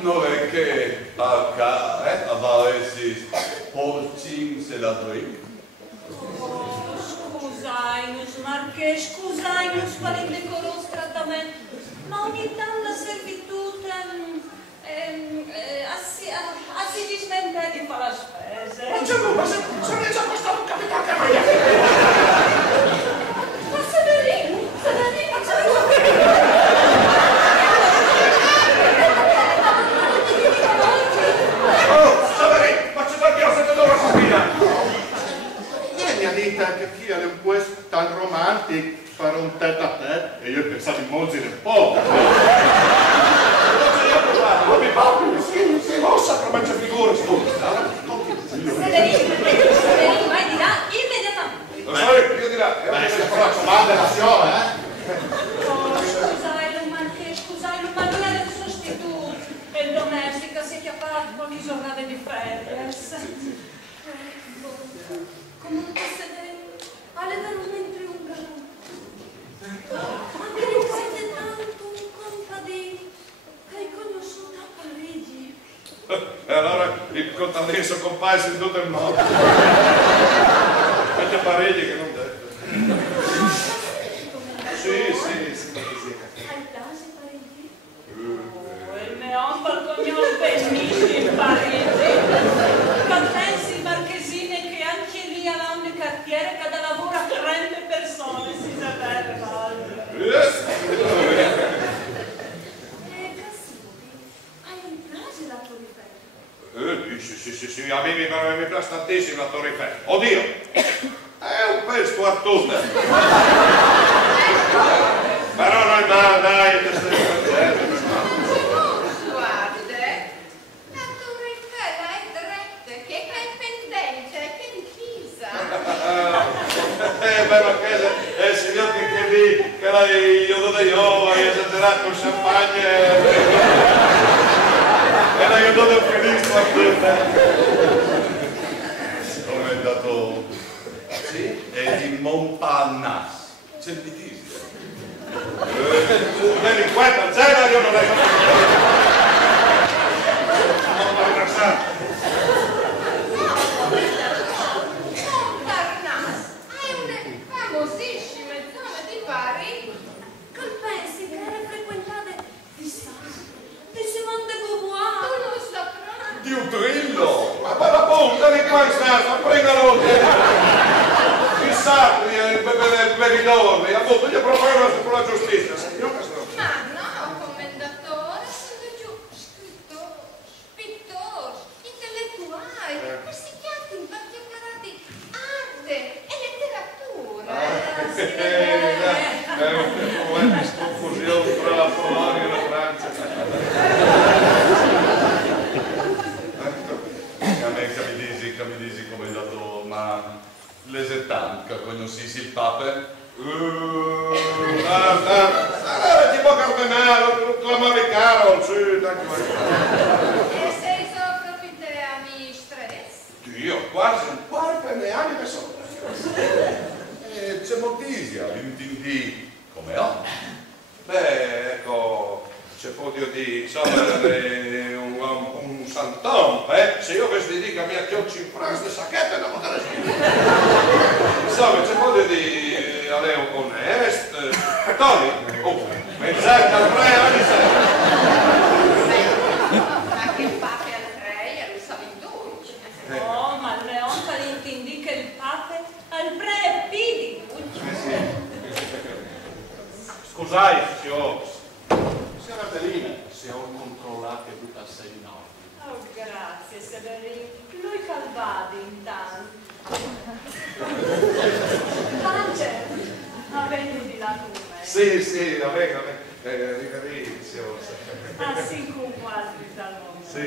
Non è che acá avessi porcin se la drink. Scusai-nos, Marchè, scusai-nos per indecoroso trattamento, ma ogni tanto la servitù assiduamente di fare la spesa. Ma sono già questo capitano che vai a Ma Severino, Oh, Severino, ma ci fa più se dove si spina? Mi ha detto che chi è un questo tan romantico fare un tête a tête e io pensavo di molgere poco. Non mi parli, si mossa per mangiare figure, Severino, vai di là immediatamente. lo so, io dirà, se faccio male dell'azione, Scusai-lo, Marchè, scusai-lo, ma non era il sostituto. E il domestica si è chiappato con le giornate di ferie. comunque Severino, alle veramente un grano. Anche non siete tanto un contadino che hai conosciuto a Parigi. E allora il contadino sono comparsi in tutto il mondo. Mette Parigi che non deve. Sì. Hai piace Parigi? Il mio cognome bellissimo in Parigi. Ma pensi, Marchesine, che anche lì hanno un cartiere che da lavoro a 30 persone, si sapeva. Hai piace la Torre Eiffel? Sì, a me mi piace tantissimo la Torre Eiffel. Oddio, è un pesto a tutte. Però non è male, dai, Guarda, la Torre Eiffel è dritta, che è pendente, che di Pisa. Però che il signor che lì, che lei io do io, hai esagerato con champagne. E lei io do del finisco a tutte. Come è dato Sì? è di Montparnasse. Sentitissimo. Un delinquente, zero, io non l'hai Montparnasse è una famosissima zona di Parigi. Che pensi che era frequentata di Sartre, di Simone de Beauvoir? Tu non saprai. di un trillo. Ma per appunto, di qua in stanza, prendalo. Chissà, per i giorni, appunto, gli propongono per la giustizia. Ma no, commendatore, sono giù scrittori, pittori, intellettuali, questi chiamati in chiacchierati arte e letteratura. È un momento di confusione tra la Polonia e la Francia. Come dici come è dato, ma les étangs che conosci il Papa? Tipo Cardenale, clamare Carol, sì, tanto. E sei sopravvivente a mi stress? Io quasi un quarto e neanche che sono. C'è moltissima, l'intendì come ho. Beh, ecco, c'è podio di, insomma, un santone, se io questi dico a mia chiocci in frasca, sacchette da poter insomma, c'è podio di Aleo onesto, Tony, mezz'etta al re ogni sera. Ma che Papa Andrea lo sa in dolce. Oh, ma Leonta intendi che il Papa al pre è pidi. Scusai, signor. Signora Bellina, se ho controllato tutta a sei notti. Oh, grazie, Severino. Lui calvadi intanto. Pace, avvenuti di là con me. Sì, va bene, riferizio. Ah, sì, con quasi dal mondo. Sì.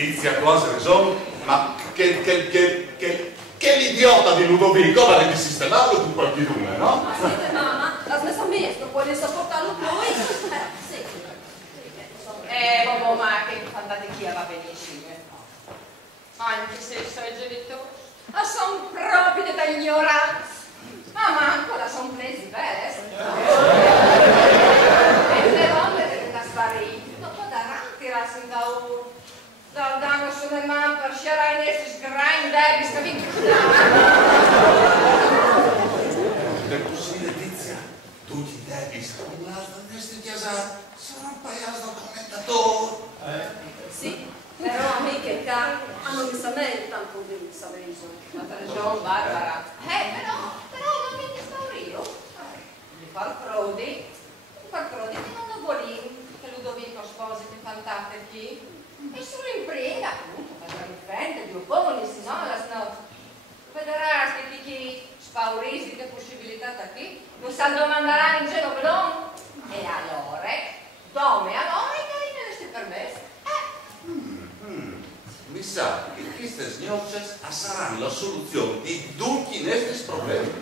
Letizia, tu hai ragione, ma che l'idiota di Ludovico vale di sistemarlo con qualche lume, no? Ma sente mamma, la smessa messo, puoi sopportarlo poi? Sì. Vabbè, ma che fantasia va benissimo. Anche se i suoi genitori sono proprio da ignoranza. Ma manco la son presi bene. E le donne devono sparire. Non può tirarsi dal danno sulle mani per sciarare in essi sgrain devi È così, Letizia, tu ti devi scollare da questi chiasati, sono un paese da commentatore. Sì, però amiche care, non mi sa bene tanto di mi sa bene. Ma per ragione, Barbara. Però non mi instaurio. Mi fa il Prodi, che non lo vuole che Ludovico sposi di fantate chi. E solo imprega, appunto, per la difende, due poveri, se no, la snob. Vedrà che chi spaurisi che possibilità da qui, non sa domanderà in giro non. E allora, dome allora che ne si permesso? Mi sa che queste signore saranno la soluzione di tutti i nostri problemi.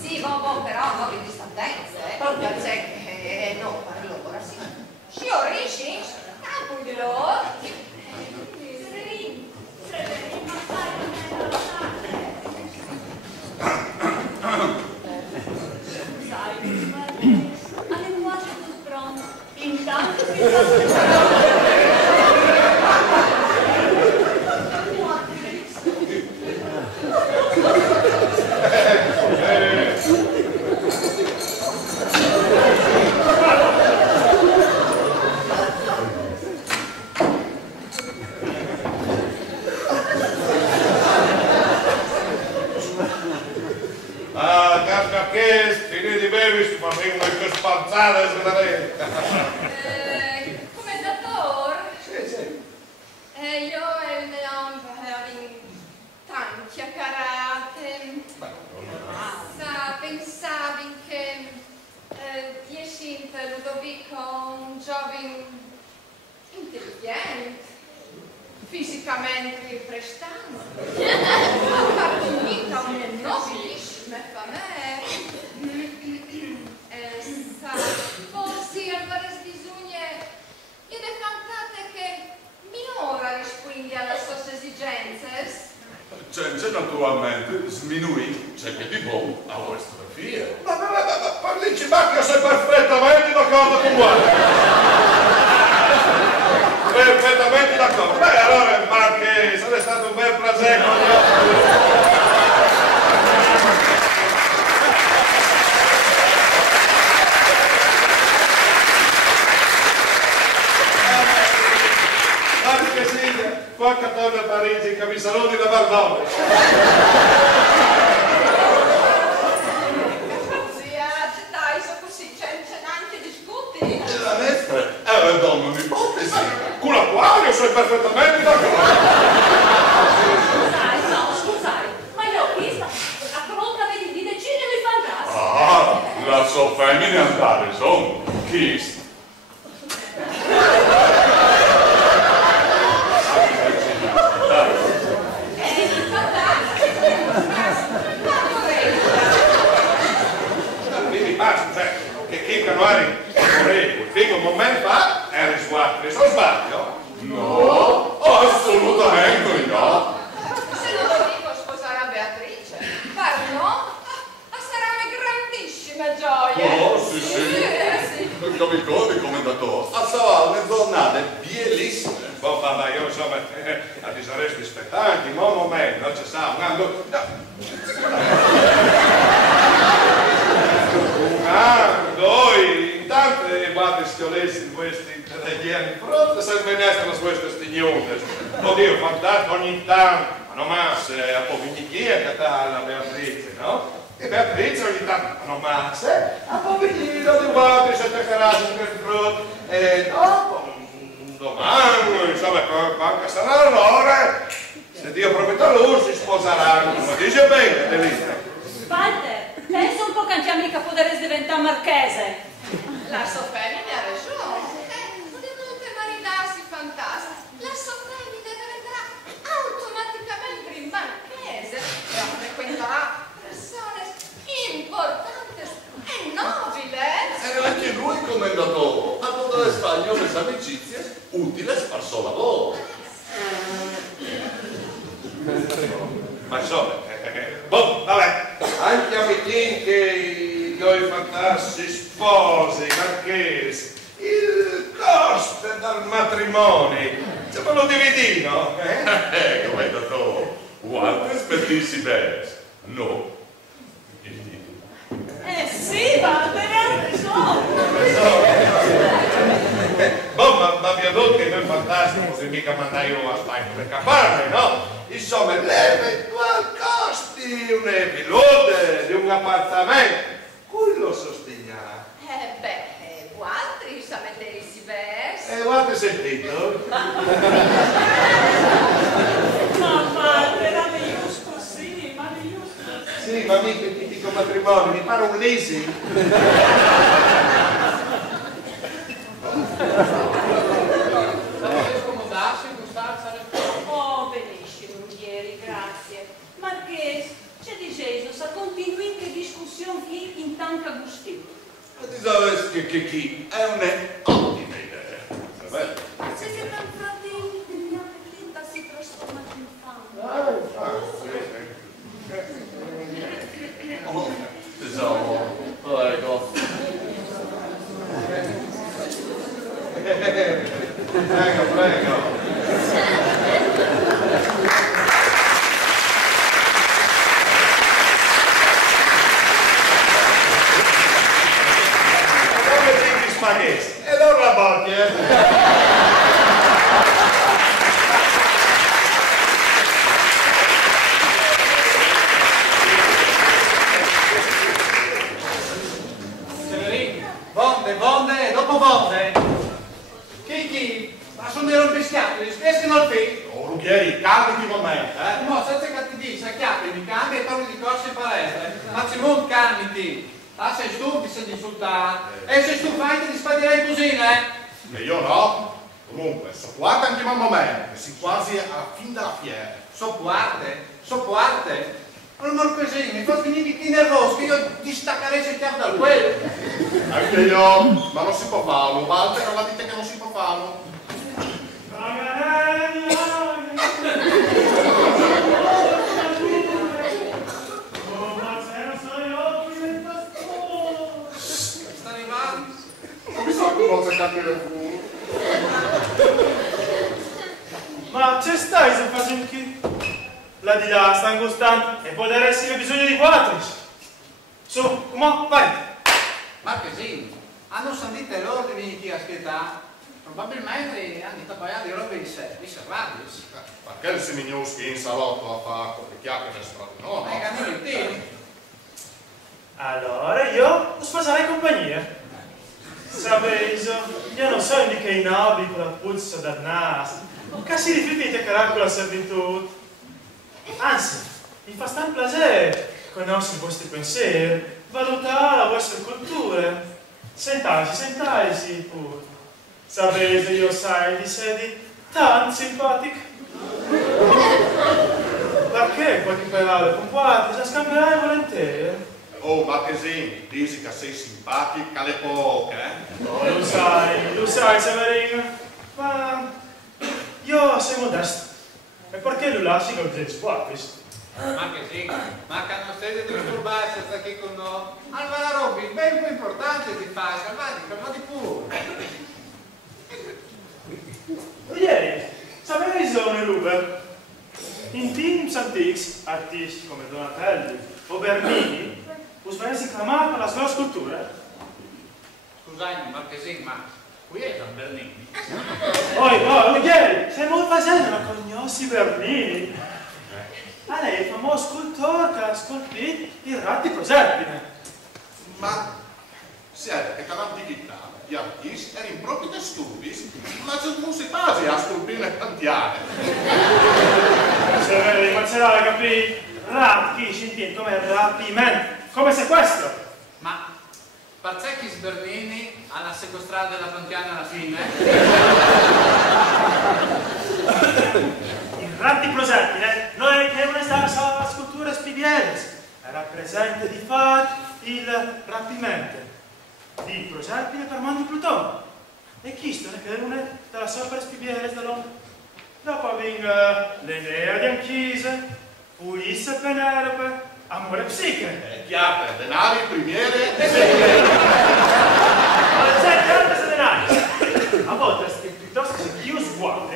Sì, però no di distanza, proprio c'è che no, allora sì. Si orisci, campo di loro. Alle nuove tutto pronto. Intanto Commendatore? Sì. Io e il Leon avevamo tanti chiacchierate. Pensavi che Jacinta Ludovico, un giovane intelligente, fisicamente prestante, appartenuta a una nobilissima famiglia. Forse avere bisogno di una fantate che minora risponde alle sue esigenze. C'è naturalmente sminuì, c'è che di buono a vostra figlia. Ma parlici Bacchio, sei perfettamente d'accordo con voi. Perfettamente d'accordo. Beh, allora Marche, sarebbe stato un bel piacere con io. Quando torna a Parigi che mi saluti da Bardone. Sì, dai, sono così, c'è neanche discuti. La destra donna un'ipotesi, con la quale io sono perfettamente d'accordo. Scusate, ma io ho visto a pronta di decidere i fantasmi. La so femmine andare, sono chist. Dico un momento fa eri sguardi, sono sbaglio? No, assolutamente no. Se Ludovico sposerà Beatrice, no? Sarà una grandissima gioia. Oh, sì. Non mi ricordi commendatore? Sarà una giornata bellissima. Boh, vabbè, io insomma, ti saresti aspettati, ma un momento, non ci sa, un anno, intanto guarda stiolessi questi italiani pronti, se venescono queste stignute. Oddio, fantastico ogni tanto, ma non massa, a po' vignichia che la Beatrice, no? E Beatrice ogni tanto, ma non massa, a po' vignichia, di guarda, si attaccherà su questi frutti, e dopo, domani, insomma, quando sarà l'ora, se Dio prometterà lui, si sposeranno, ma dice bene, Elisa. Walter, pensa un po' che anche a mica potresti diventare marchese. La Sofemine ha ragione. Non è venuta a maridarsi fantastica. La Sofemine deve amicizie utili al suo lavoro. Ma insomma, boh, vabbè, anche a Mitin che i due fantassi sposi, marchesi, il costo del matrimonio, se me lo dividino, Come è dato, quante spedissi bene? No. Sì, Walter, hai ragione. Boh, ma vi adoro che noi fantastico, se mica mandai io a stare per caparne, no? Insomma, l'eventuale costi, un pilota di un appartamento, quello sosteniamo. Altri sapete si versi. Guarda sentito? Ma Walter, maiuscolo, sì, ma maiuscolo. Sì, ma mica il tipico matrimonio, mi pare un leasing. Sapete scomodarsi, gustarsi? Oh, benissimo, Ruggeri, grazie. Marchese, c'è diceso, sa continui che discussione chi in tanca gustino. Ma ti sapessi che chi è un'ottima idea. Vabbè. Se che nel frattempo la vita si trasforma in fango. Oh, tesoro, prego. Prego, prego. Spaghetti e non la botte. Vonde, dopo vonde. Chi? Ma sono dei rompischiattoli, spiescano il film. Oh, Ruggeri, candidi con me, No, senza cattivi, sacchiate, mi cambi e parli di corsi in palestra. Ma c'è molto calmiti. Ah, sei stufi, sei di insultare. E sei stufante di spadirei così, E io no. Comunque, sopporta anche mamma me, che si quasi alla fin della fiera. Sopporte. Non Marchesini, mi fa finire di nervoso, che io ti staccherei se chiamo dal quello. Anche io, ma non si può farlo. Walter, non la dite che non si può farlo. Sta arrivando? Non mi so come c'è cambiare fumo. Ma c'è stai se facendo chi? La di là sta angustando e può dare essere bisogno di quattro. Su, come? Vai! Marchesini, hanno sentito l'ordine di aspettare? Probabilmente hanno tagliato di robe di serrati. Perché il Semignowski in salotto a fare quelle chiacchiere strane? No, Ma i no. cannoni Allora io lo sposerei compagnia. Sapeso, io non so mica i nobili con la puzza dal naso, che si rifiuti di chiacchierare con la servitù. Anzi, mi fa stan piacere conoscere i vostri pensieri, valutare la vostra cultura. Sentaisi pure. Sapete, io sai di sedi tanto simpatico. Perché qualche parola con quattro si scambierai volentieri? Oh, Marchesini, dici che sei simpatica alle poche, Oh, lo sai, Severino, ma io sei modesto. E perché lui lasci con te squadris? Marchesini, ma che non state di disturbare senza che con noi. Allora la roba è ben più importante di fare, calmati pure. Ieri, sapete sono Ruber? In teams antichi, artisti come Donatelli o Bernini, usavano chiamare per la sua scultura. Scusami, Marchesini, ma qui è San Bernini. Oh, ieri, sei molto facendo, ma conosci Bernini? Ah, lei è il famoso scultore che ha scolpito i ratti Proserpine. Ma siete che all'antichità gli artisti erano proprio dei stupidi, ma non si pasi a scolpire cantiane. Ma ce l'ha capito? Ratti, si intende come rapimento, come sequestro. Ma Parzecchi Bernini alla sequestrata della Pantiana alla fine? Il ratti Proserpine non è che una stessa scultura spidiellis, rappresenta di fatto il rapimento di Proserpine per mano di Plutone. e chiesto che non è dalla sopra spibiere dall'uomo. Dopo venga l'Enea di Anchise, Ulisse Penelope, Amore Psiche. Chiave, denari, primiere e Ma c'è tante denari. A volte è piuttosto che io sguardo,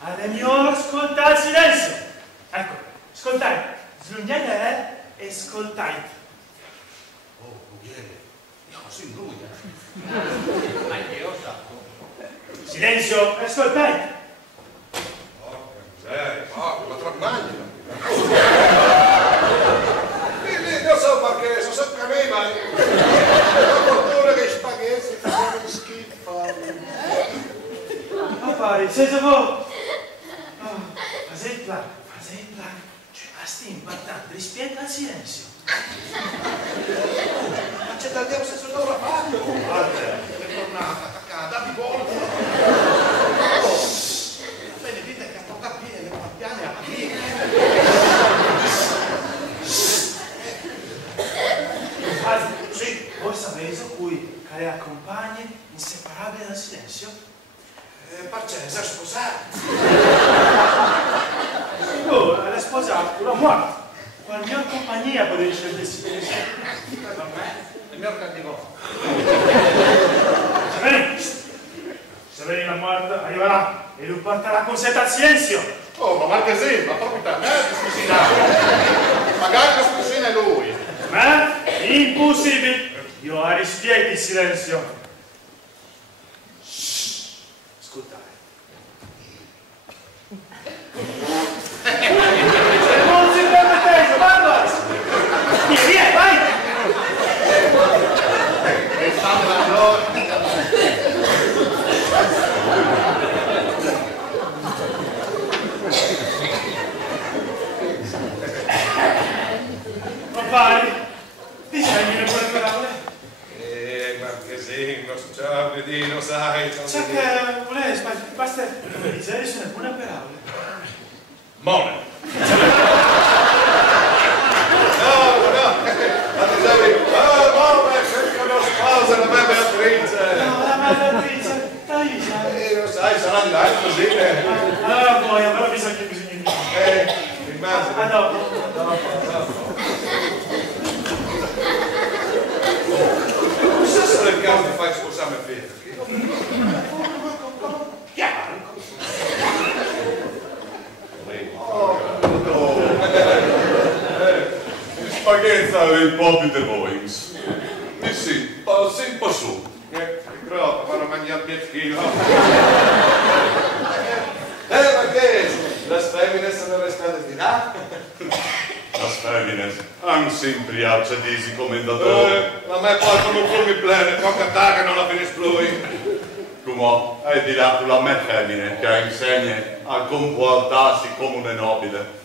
alle mie ore ascolta il silenzio. Ecco, ascoltai, slungiate e ascoltai. Oh, viene, io sono in lui. Anche io so. Silenzio e ascoltai. Ma trammaglia. Io so perché sono sempre caneva. La fortuna che spaghetti facevano schifo. Appari, senza voi. Fasetla, cioè basta importante, rispetta il silenzio. Ma c'è da Dio senza l'ora fatto. Guarda, è tornata, attaccata, di volta. Bene, dite che a tocca piene, le piane a piene. Sì, voi sapete cui che accompagna inseparabile dal silenzio? Parcesa, sposare. Ora, la sposata, una morta. Qual mia compagnia può ricevere il silenzio? Per me, il mio cattivo. Severino la morta arriverà e lo porterà con sé al silenzio. Oh, ma Marchesino, ma proprio da me discussinare. Magari la discussione è lui. Ma impossibile. Io rispetto il silenzio. Ascoltate. Non si permettete, guarda! Via, vai! Pensate la gloria. Papà, dicemi le buone parole. Marchesino, ciao, Pedino, sai. C'è che volete, basta dire sono buone parole. Mone. No, Mone, cerca uno sposo, la mia Beatrice. No, la Beatrice, dai, sai. Lo sai, sarà andare così. Allora poi, allora bisogna di... Immagino. A dopo. Non so se è il caso di fare sposarmi a Pietro. Spaghetti un po' di voice. Mi sì, passi un po' su. Troppo, fanno mangiare il piedino. Ma che? Le femmine sono restate di là? Las femmines hanno sempre accedisi commendatore. A me poi come un film plene, tocca che non la finisce lui. Come è di là la me femmine che insegna a comportarsi come un nobile.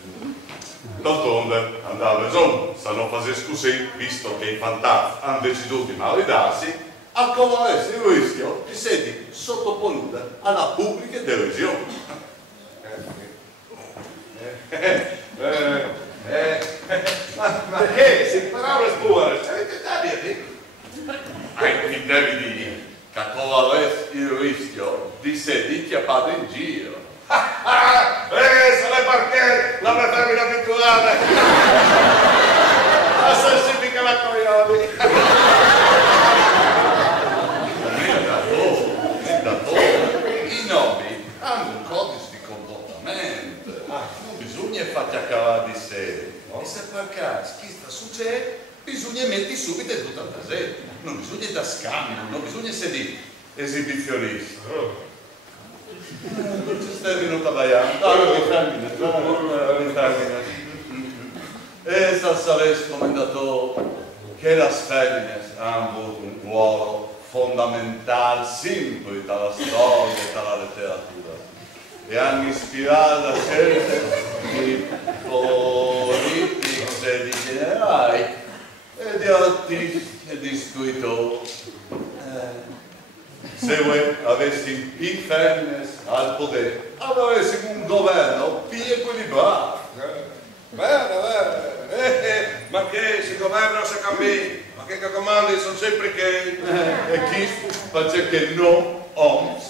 D'altronde andava giù, se non facessi così, visto che i fantasmi hanno deciso di maridarsi, a corrersi il rischio di essere sottoponuta alla pubblica derisione. Ma che? Si parole spure? Avete da dire? Anche devi dire che corrersi il rischio di essere chiappato in giro. Se le perché la mia femmina abituata a sensifica la coglioni. I nobili hanno un codice di comportamento, non bisogna farti accavare di sé. E se per caso chi sta succedendo, bisogna mettere subito in tutta la casetta, non bisogna da scambio, non bisogna essere esibizionisti. Ci stai venuto a baiare? E saresti commentatore che le femmine hanno avuto un ruolo fondamentale sempre dalla storia e dalla letteratura e hanno ispirato la scelte di politici e di generali e di artisti e di scrittori. Se voi avessi più femmine al potere, avressimo un governo più equilibrato. Bene. Ma che si governa se cammini? Ma che comandi sono sempre che... E chi faccia che no, Holmes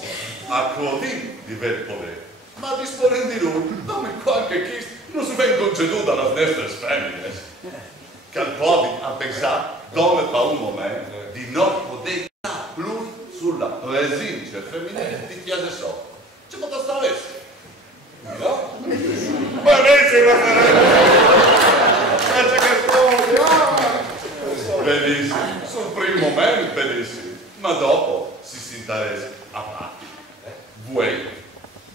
a Claudine di ver poder. Ma disponendo di lui, dammi qualche chist, non si ven conceduta alle nostre femmine. Che il Claudine ha pensato, dove fa un momento, di non poter più sulla presenza femminile di chiesa sopra. Ci può stare? No? Benissimo, benissimo, sul primo momento benissimo, ma dopo si interessa a parte. Voi,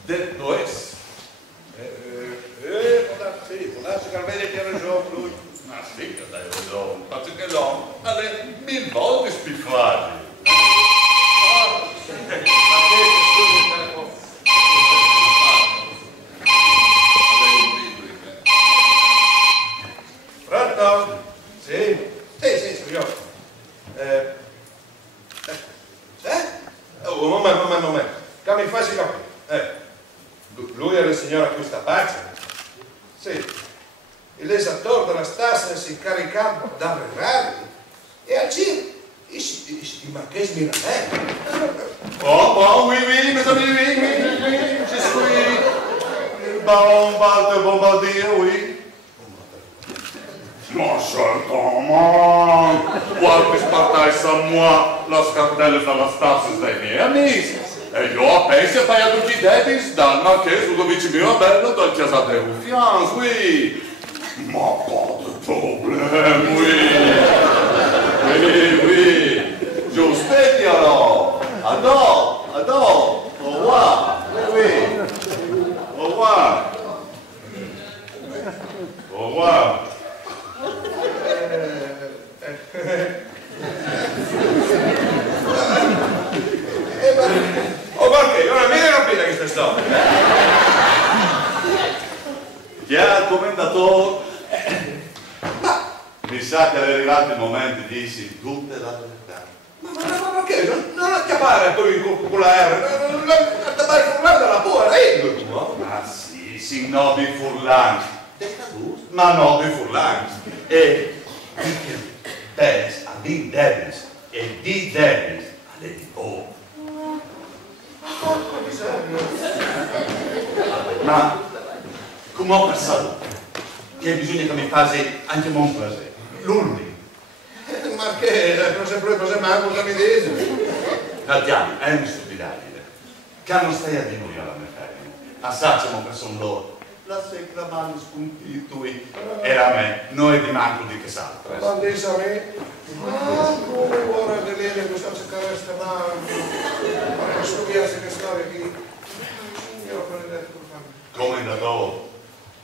detto es. Può darsi che almeno ti ha ragione lui. Ma sì, che dai ragione, faccio che no, alle 1000 volte più facile. Pronto? Sì? Sì, sono io. Un momento. Che mi faccia capire. Lui è la signora qui sta pazza? Sì. L'esattore della stassa si incaricava da arreglare e a giro il marchese Mirabelli. Oh, oui, mes amis, oui, je suis le baron de Bombardier, oui. Ma certainement, qualche spartasse a moi la scartella dalla stassa dei miei amici. E io penso a pagare tutti i debiti dal marchese Ludovico Mirabelli dal Chiesa de Ruffians, oui. Ma pas de problème, oui. Giustetti alors. Adore. Au revoir. Oui. Au revoir. Au revoir. Oh, perché? Non è mica capita questa storia. Chiaro, commendatore. Mi sa che è arrivato il momento di dirsi tutte la verità. Ma perché? Non acchiappare poi con la R, non acchiappare furlando dalla tua lingua, no? Ma sì, signor di Furlan. Ma no di Furlan. E Dennis a di Dennis e di Dennis a di Bo. Ma come ho pensato che bisogna che mi faccia anche un piacere? L'ultimo. Marchese, non sempre cose manco che mi dici. Andiamo, è una stupidaggine. Che non stai a dire noi alla mia femmina. Assaggiamo per son loro. La secla mano spuntito era a me, noi di manco di che salto. Ma dici a me? Come ora di lì questa cercare questa mano? Ma studiarsi che storia qui. Io lo prendete per farmi. Come da dopo,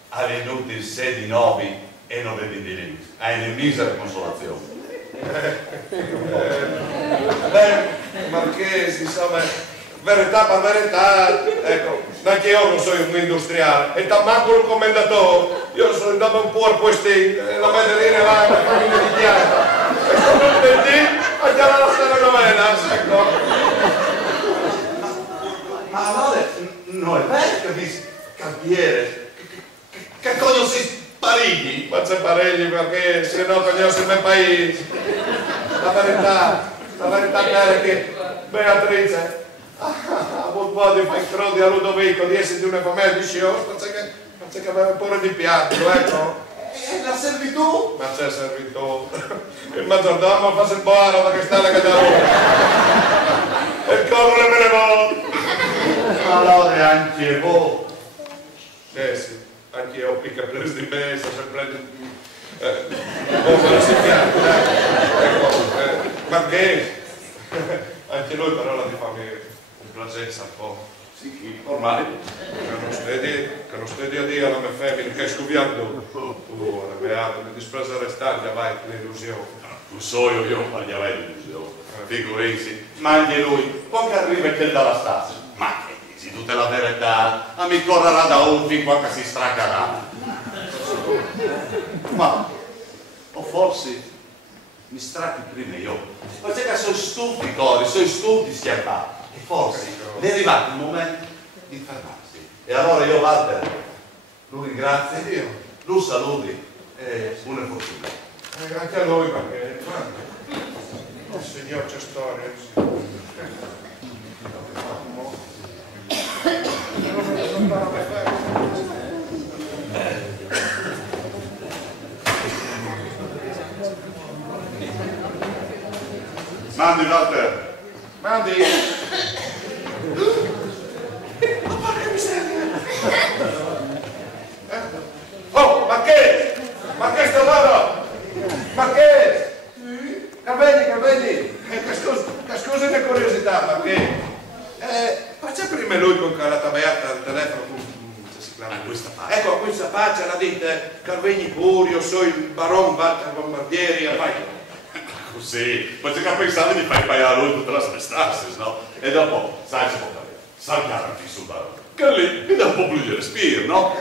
ha venuto il 6 di 9 e non vedi di lì. Hai una misera consolazione. Marchese, insomma, verità per verità, ecco, anche io non sono un industriale, e tammanco il commendatore, io sono andato un po' a questi, la Maddalena là, la famiglia di Chiara, e sono un venerdì, andiamo alla telenovela, ecco. Ma allora, non è vero che dici campiere, che conosci Parigli? Ma c'è Parigli perché se no conosci il mio paese. La verità è che Beatrice ha avuto di fare crodi a Ludovico di essere di una famiglia di scios, perché aveva pure di piatto, ecco. E la servitù? Ma c'è servitù. Il maggiordomo fa il buono da che sta la cadavere. E il corro me ne va. Allora anche voi. Sì, anche io ho picca preso di me, sto sempre come si chiama, ecco, Marchese, anche lui parola di famiglia, complacenza un po'. Sì, ormai. Che non stedi a dire alla mia femmina che scoviando, ora beato, mi disprezza restare, vai, l'illusione. Non so io non parliamo di illusione, figurisi, ma anche lui, quando arriva che dalla stazza, ma che dici, tutta la verità, ma mi correrà da un fin qua che si straccarà. Ma, o forse mi stracchi prima io, perché sono stupidi cori, sono stupidi schiappati, e forse è arrivato il momento di fermarsi. E allora io Walter, lo ringrazio, lo saluti e buona fortuna. Anche a lui perché, il signor c'è storia. Mandi, Walter. Mandi. Ma porca miseria. Oh, ma che? Ma che sto loro? Ma che? Carvegni. Scusi le curiosità, ma che? Ma c'è prima lui con la tabaiata al telefono, se si chiama questa faccia. Ecco, a questa faccia la dite Carvegni pure, io so il baron Walter Bombardieri, e vai. Così, poi c'è che pensare di fare pagare lui tutte le spestarsi, no? E dopo, sai, si può fare, saltarti sul barone. Che lì mi dà un po' più di respiro, no?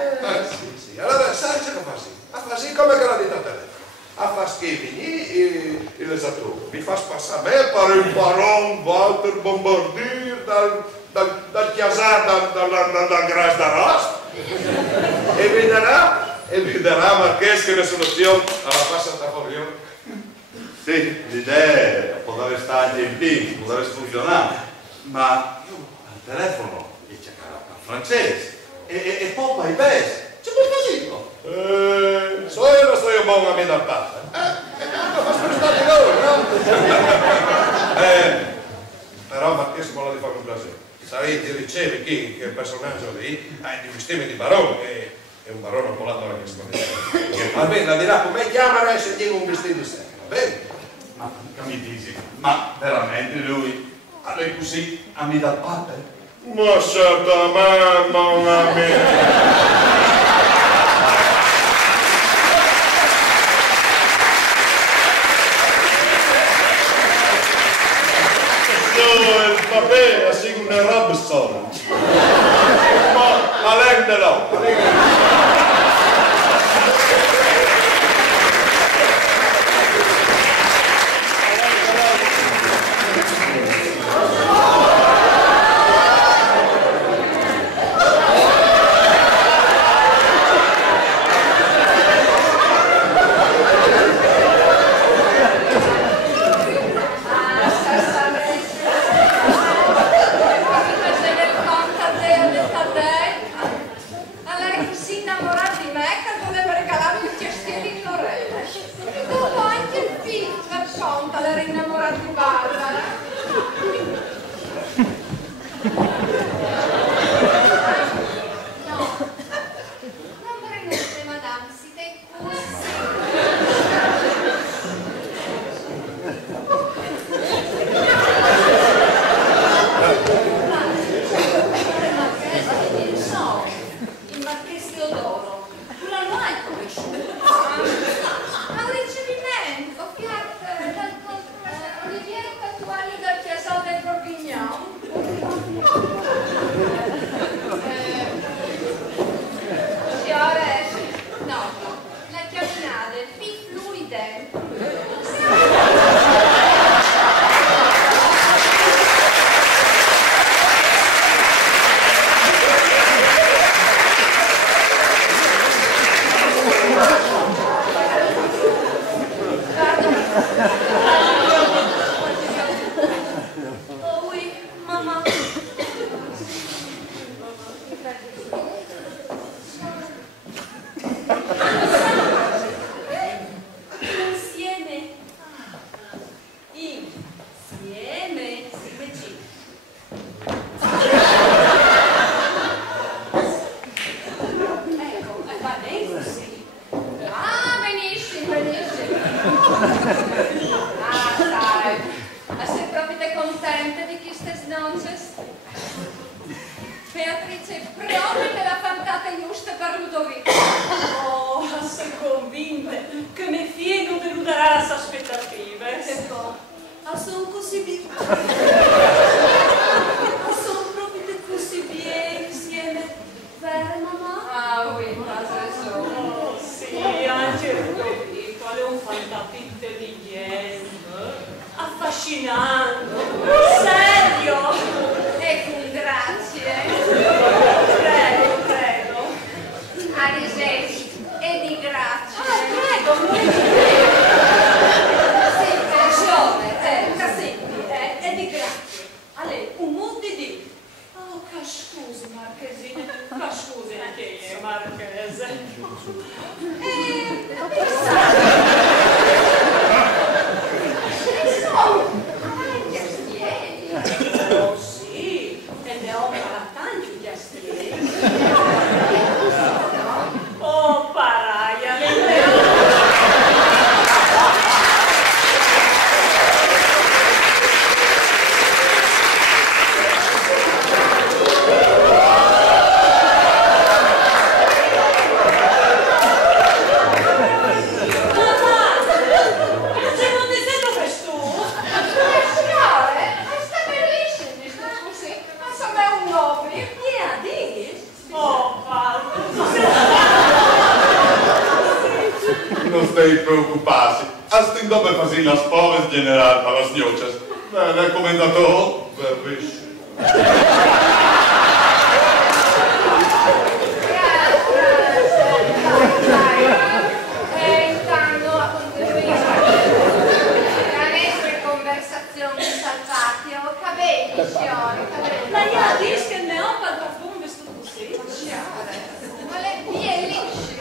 Sì. Allora, sai che fa sì? Fa sì come che la dite al telefono. A far scrivere l'esatto, mi fa passare me per il baron Walter Bombardier dal chiasar, dal Gras d'Arost. E vedrà Marchese che la soluzione alla passa da Fabio. Sì, l'idea può stare in piedi, può funzionare, ma io al telefono gli cercavo il francese e poi vai bene. C'è qualcosino? So io non sto buon a me dal parte. Lo fa spostare noi, no? Però Marchese vuole fare un piacere. Sarete ricevi chi che il personaggio lì ha il vestime di barone, che è un barone polatore che sta va bene, la dirà come chiamare e se tiene un vestito di sé, va bene? Ma mi dici, ma veramente lui così a me dal parte? Ma certamente non a me. Il papà ha sido una roba sola. Ma lentelo. Beatrice, proprio che la fantate giusta per Ludovico. Oh, sono convinta che mi fieno deluderà le aspettative. Ecco, sono così bien. Sono proprio così bien insieme. Vero, mamma? Ah, oui, ma adesso. Oh, sì, anche Ludovico è un fantato intelligente, affascinante, serio. Ecco, grazie. Prego. Arisei, e di grazie. Prego. Sì, ragione, Casetti, e di grazie. A lei un mondo di marchese. Oh sì, e ne ho tanti piastieri. Oh paraia, não tem preocupar-se. Assim dá para fazer as provas generais para as noches. Recomendador, vixe. Entrando a contribuire alle nostre conversazioni salvate, ho capelli, signore, capelli. Ma io dico che ne ho per profumo vestito così. Ma le vie lisce.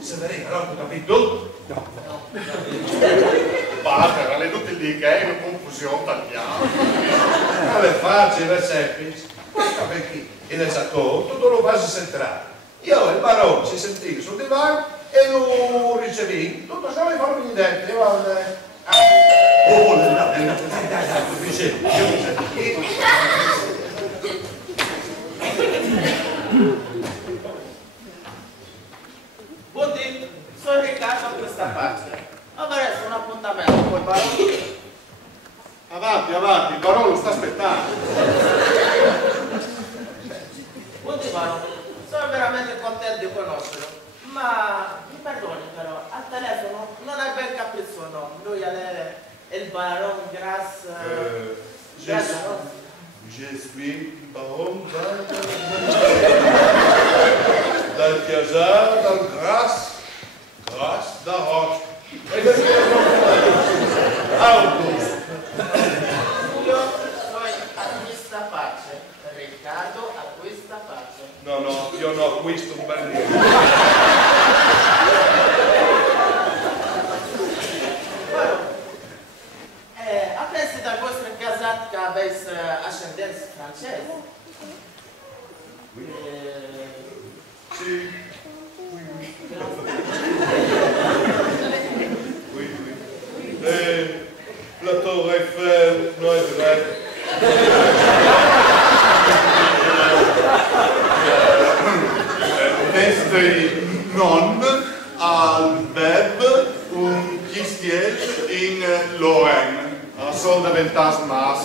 Severina, no, tu capito? No. Basta, era tutti lì che è una confusione tagliata. È facile, è semplice. Guarda perché in esatto tutto lo base centrale. Io e il barone ci sentivo sul divano e lo ricevi. Tutto ciò le farmi dentro. Buondì, sono Riccardo a questa parte. Avrei un appuntamento col barone. Avanti, avanti, il barone lo sta aspettando. Buondì barone, sono veramente contento di conoscerlo. Ma mi perdoni però, al telefono non hai ben capito il suo nome. Lui è il barone Grasse. Je suis baron dal Chiasar, dal Gras da Roche. Io sono a questa parte, Riccardo a questa parte. No, io no, questo un bel niente. Apprezzi dal vostro casato che avesse ascendenza francese? Sì. La Torre Eiffel, non è vero. Este non aveva un chiestiel in Lorraine, a Sol de Ventas Mas.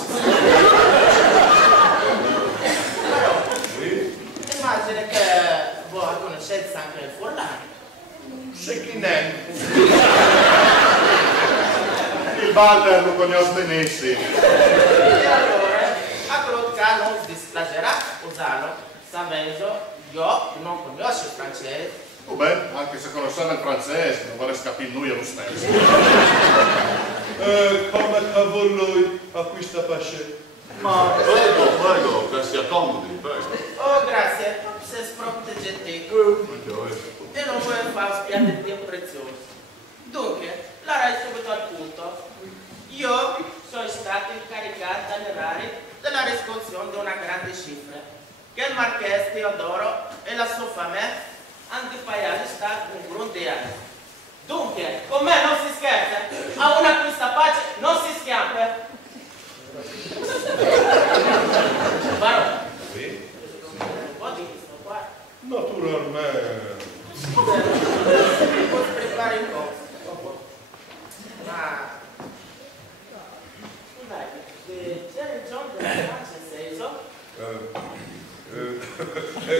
Immagino che voi conoscete anche il Forlani. Secchinen. Il Walter lo conosce benissimo. E allora, a quello che non si dispiacerà usarlo, sapendo io non conosco il francese. Oh beh, anche se conosciamo il francese, non vorrei capire lui lo stesso. Come cavolo acquista Pace? Ma prego, che si accomodi, prego. Oh, grazie, sei proprio gentile. E non vuoi fare spiare il tempo prezioso. Dunque, la rai subito al punto. Io sono stato incaricato dalle rari della riscossione di una grande cifra, che il marchese Teodoro e la sua famiglia hanno di pagare stato un grande anno. Dunque, con me non si scherza, a una questa pace non si schiampa. Barone, un po' di questo qua. Naturalmente. Mi può spiegare un po'. Ma scusate, c'era il giorno della Francia Seso?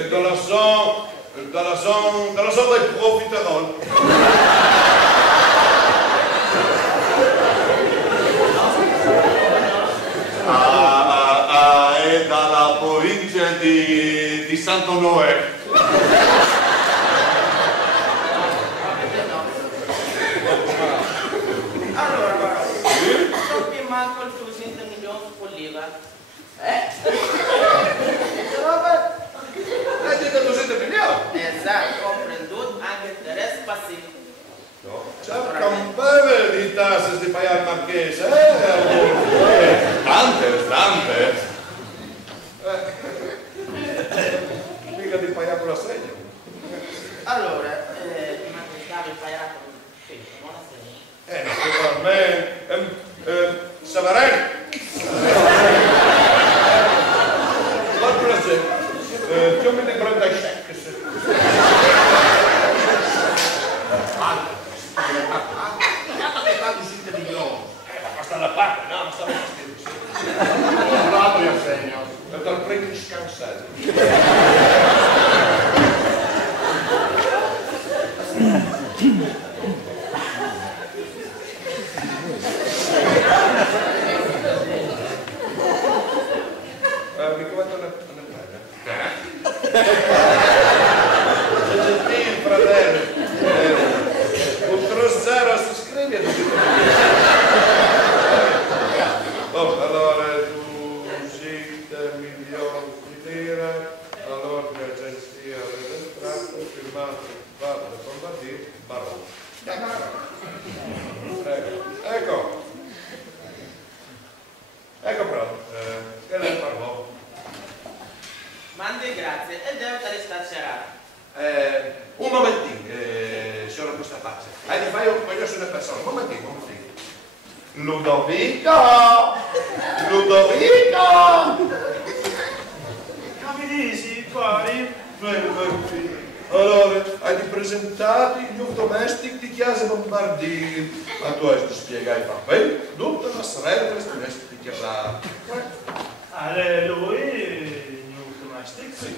Dans la zone des profiteroles. È dalla provincia di Sant'Onore. pagare il marchese, Tante. mica di pagare con l'assegno. Allora, prima che stavi pagato non assegno. Naturalmente. Savarelli. Guarda l'assegno. Io me ne prendo i check. Che tanti siete di globo? Ma basta la parte, no? Non stavo facendo. Ho trovato gli assegno. E te lo prendi in scansello. Mi commento una bella. C'è gentile, fratello. Contro zero si scrive e allora tu 7 milioni di lire all'ordine agenzia registrato firmato Padre Bombardier Barone. Ecco pronto, che lei parlò. Mandi grazie e devo restare serata. Un momentino, sono questa parte. Ti fai un po' sulle persone, un momentino. Ludovico! Come dici, pari? Allora, hai presentato il mio domestico di chiesa Bombardier. Ma tu hai spiegato bene, tutta la sorella del domestico di chiesa. Lui, il mio domestico? Sì.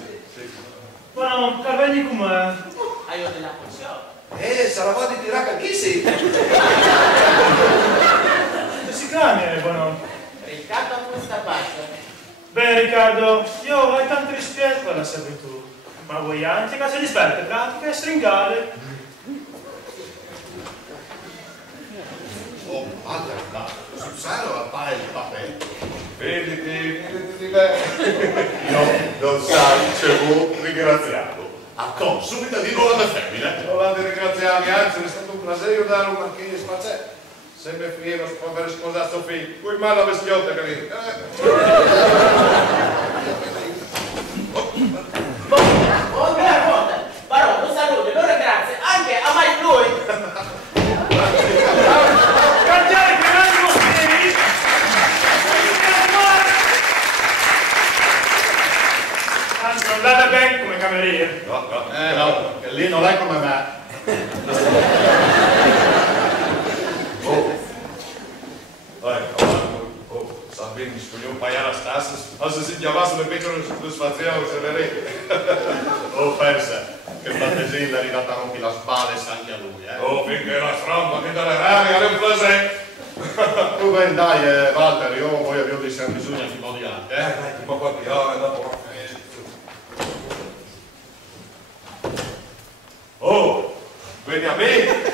Ma non capelli com'è? Hai io della pozione. Sarà voglia di tirare chi sei? Come si chiama, buono? Riccardo questa parte. Beh, Riccardo, io ho tanto rispetto per la servitù, ma vuoi anche cose di sperte pratiche e stringale. Oh, madre, sul serio appare il papetto. Vediti lei. Io non sai, c'è voi ringraziato. A con, subito di nuovo alle femmine. Non la di ringraziarmi, anzi è stato un piacere dare un marchese, ma c'è. Sempre fiero per aver sposato suo figlio. Poi male la bestiotta che lì. Buongiorno, Barone, un saluto, allora grazie, anche a mai lui. Cantiere che vengo qui! Anzi, andate bene come cameriere. No, che lì non è come me. Sa bene, vogliamo pagare la stassa, se si chiamasse le piccole soddisfazioni, se le rete. Pensa che Battesilla è arrivata a rompi la spalla e sa anche a lui, Finché la stromba che dalle rane, è un piacere. Tu ben dai, Walter, io poi avevo dei bisogni anche un po' di altri, Un po' qualche ora, dopo. Vedi a me?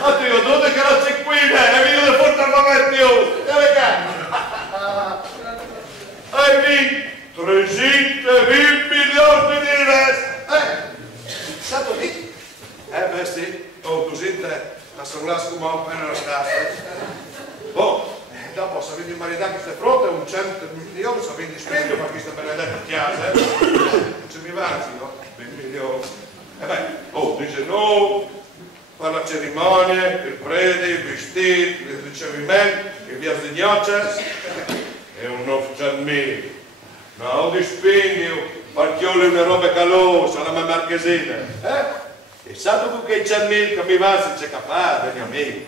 Oddio, dove che non c'è qui, è venuto da portare la più. Dove cazzo? Hai vinto 320 milioni di lire. Stato lì? Beh sì, così te, la salutasse come un po' nella stessa. Dopo se avete maritato queste frotte, un 100 milioni, se avete speglio per questa benedetta chiesa, non ci mi vanzi, no? 20 milioni. Dice no, fa la cerimonia, il prete, il vestito, il ricevimento, il via di nozze, è un 900.000. No, di spegno, partiole una roba calosa, la mia marchesina. E sai tu che c'è 100.000 che mi va se c'è capace, Beniamino?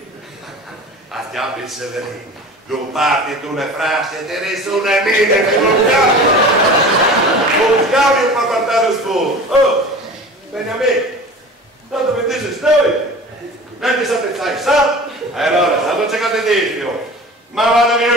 Andiamo il Severino. Tu parti tu le frasi e te ne sono una mine che non cambio. Non cambio per guardare sfuori. Beniamino. Tanto mi dice stai, non ti sapete sa? Allora, se non c'è che ti dico, ma vado via,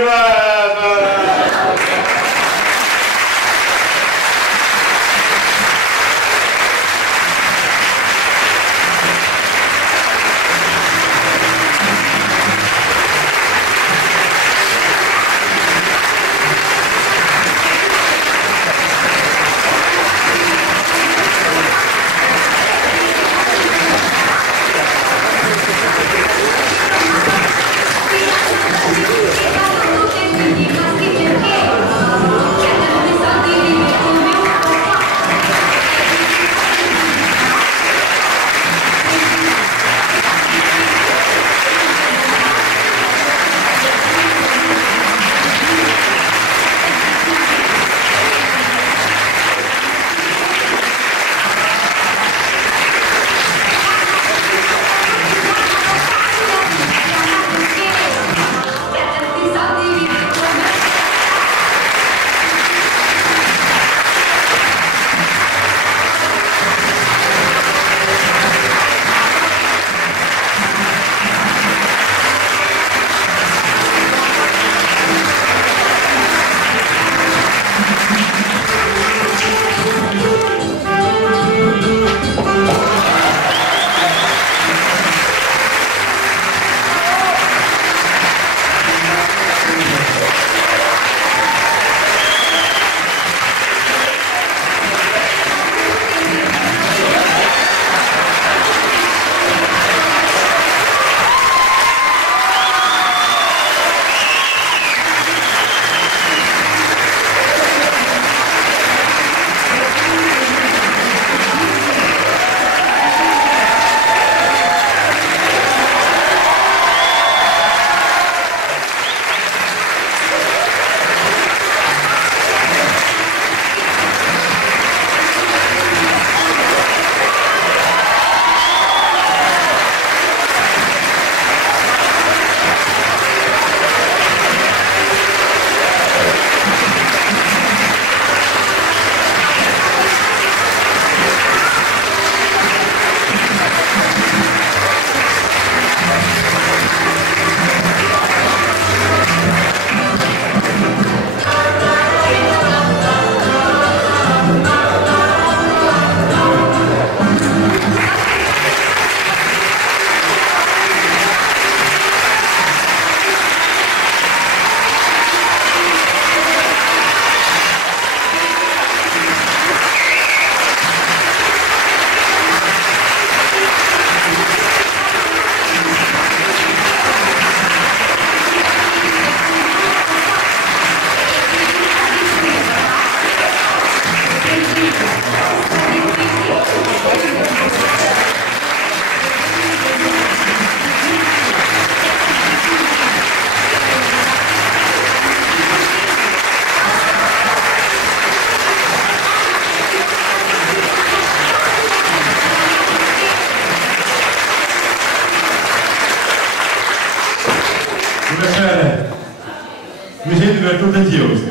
contagioso.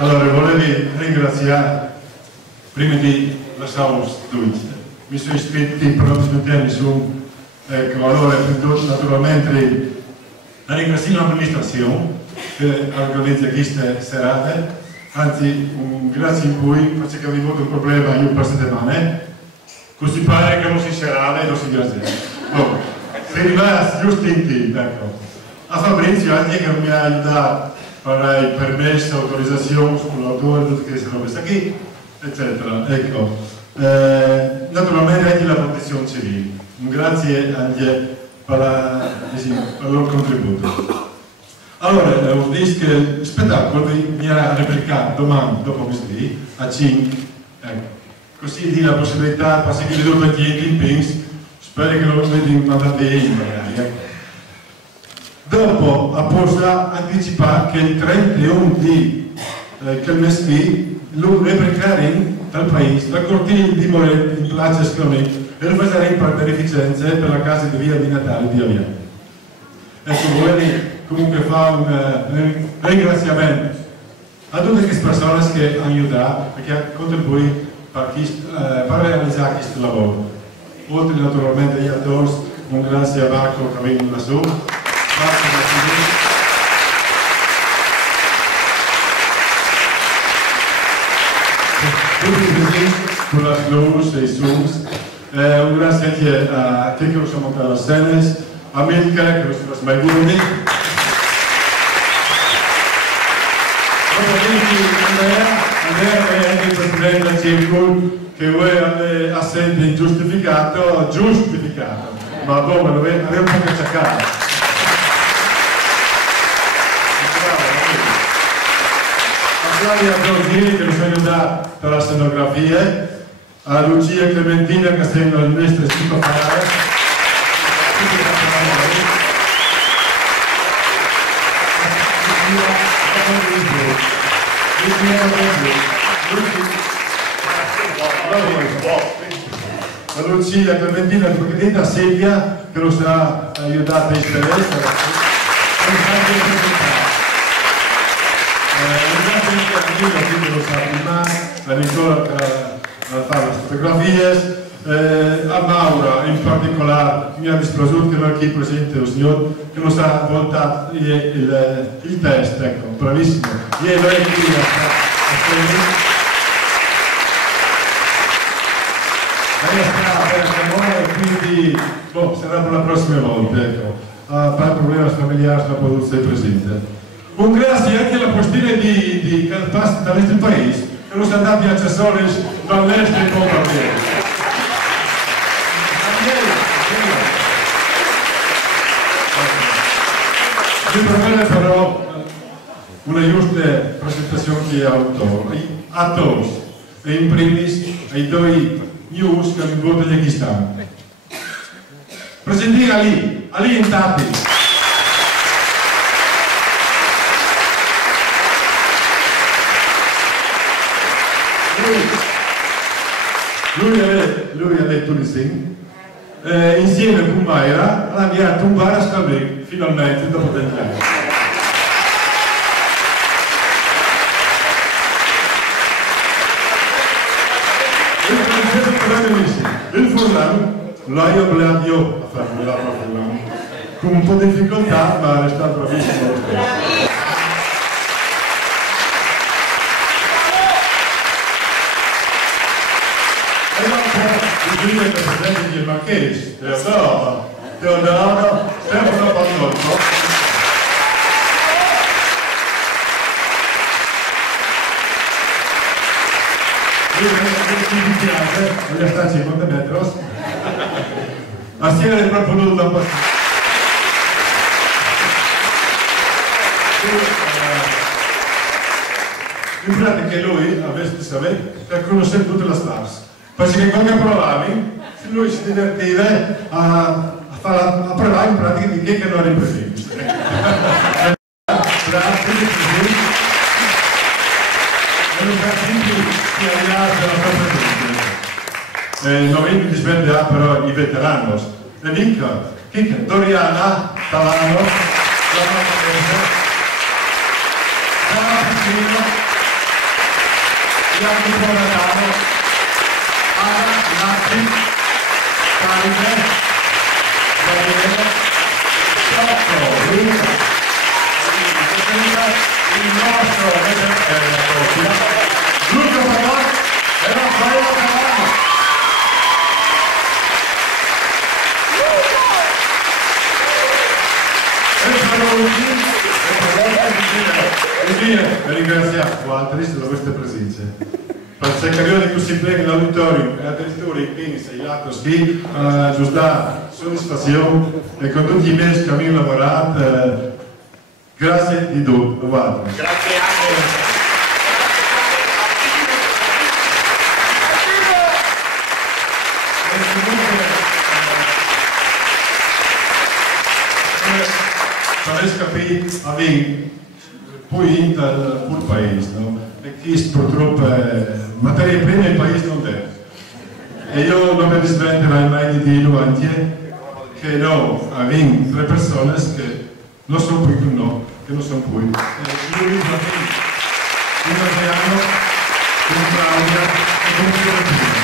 Allora, volevo ringraziare, prima di lasciare tutti, mi sono iscritti per l'ultimo anni su, ecco, allora naturalmente ringrazio l'amministrazione che organizza queste serate, anzi un grazie in cui perché avevo avuto un problema io per settimane, così pare che non si serale e non si grazia. Oh, sei rimasto giusto in tempo, ecco. A Fabrizio anche che mi ha aiutato per il permesso, autorizzazione, sull'autore, tutte queste robe qui, eccetera. Ecco. Naturalmente anche la protezione civile. Un grazie anche per il loro contributo. Allora, ho visto che il spettacolo viene replicato domani, dopo così, a 5. Ecco. Così di la possibilità di passare le 2 clienti in pins, spero che non lo vedi mandate magari. Ecco. Dopo, apposta anticipare che il 31 di quel mese lo replicheremo dal paese, da Cortile di Moretti in Plaza Scroni e lo faremo per beneficenze per la casa di via di Natale di Aviano. Ecco, vorrei comunque fare un ringraziamento a tutte queste persone che hanno aiutato e che hanno contribuito per realizzare questo lavoro. Oltre naturalmente agli attori, un grazie a Marco che viene lassù. Tutti i presenti con la Slus e i Zooms. Un grazie anche a te che lo siamo montato a Senes, a Milka che lo siamo sbagliati. Andrea è anche il presidente del Circolo che voi avete assente ingiustificato, giustificato, ma come lo avete un po' cacciacato. A Giorgini che ci ha aiutato per la scenografia, a Lucia e Clementina che stanno il nostro sito a fare. A Lucia e Clementina e a Silvia che lo sta aiutando in Celeste. Lo sa prima, a Nicola che fa le fotografie, a Maura in particolare mi ha dispiaciuto che non è qui presente lo signor che non sa voltare il test, ecco, bravissimo. Ieri è qui a quindi sarà per la prossima volta, ecco. Per problemi familiari non può essere presente. Un grazie anche alla postina di Carpasti dall'est del paese, che non sono andati accessori dall'est in Bombardiere. Mi promette però una giusta presentazione a tutti, e in primis ai 2 news che mi votano gli stanno. Presentare Ali in Tati. Lui ha detto di sì, insieme con Mayra l'ha inviato un bar a Scalvec, finalmente dopo 20 anni. Il Furlan l'ho obbligato io a farmi la Furlan, con un po' di difficoltà, ma è stato bravissimo lo stesso. Il presidente di Marchesi, Teodoro, Stefano Pannotto. Mi piace, voglio stare a 50 metri, assieme proprio tutto un po'. In pratica lui avesse sapere che conosceva tutte le stars. Perché quando provavi, lui si divertiva a provare in pratica di che non era presente. Grazie, che arrivato alla presenza. Non mi dispenderà però i veteranos. E dico, Doriana, Talano, Giovanni Paese, Giovanni Piccino, Gianni Buonatano, Anna Nati, Davide, Daniele, Giotto, Luca, il nostro Luca Papà e Raffaele Cavano. Infine, ringraziamo Walter per queste presenze. Per cercare di conseguire l'auditorium e addirittura i pini sei lato ski, giusta soddisfazione e con tutti i mesi che abbiamo lavorato, grazie di tutto. Grazie anche. Parece capire avere poi inter il paese, no? E chi purtroppo materie prime il paese non è. E io non mi sventerai mai di dirlo anche che no, abbiamo 3 persone che non sono qui con noi, che non sono qui. Lui un Adriano, un Claudia e un Fiorentino.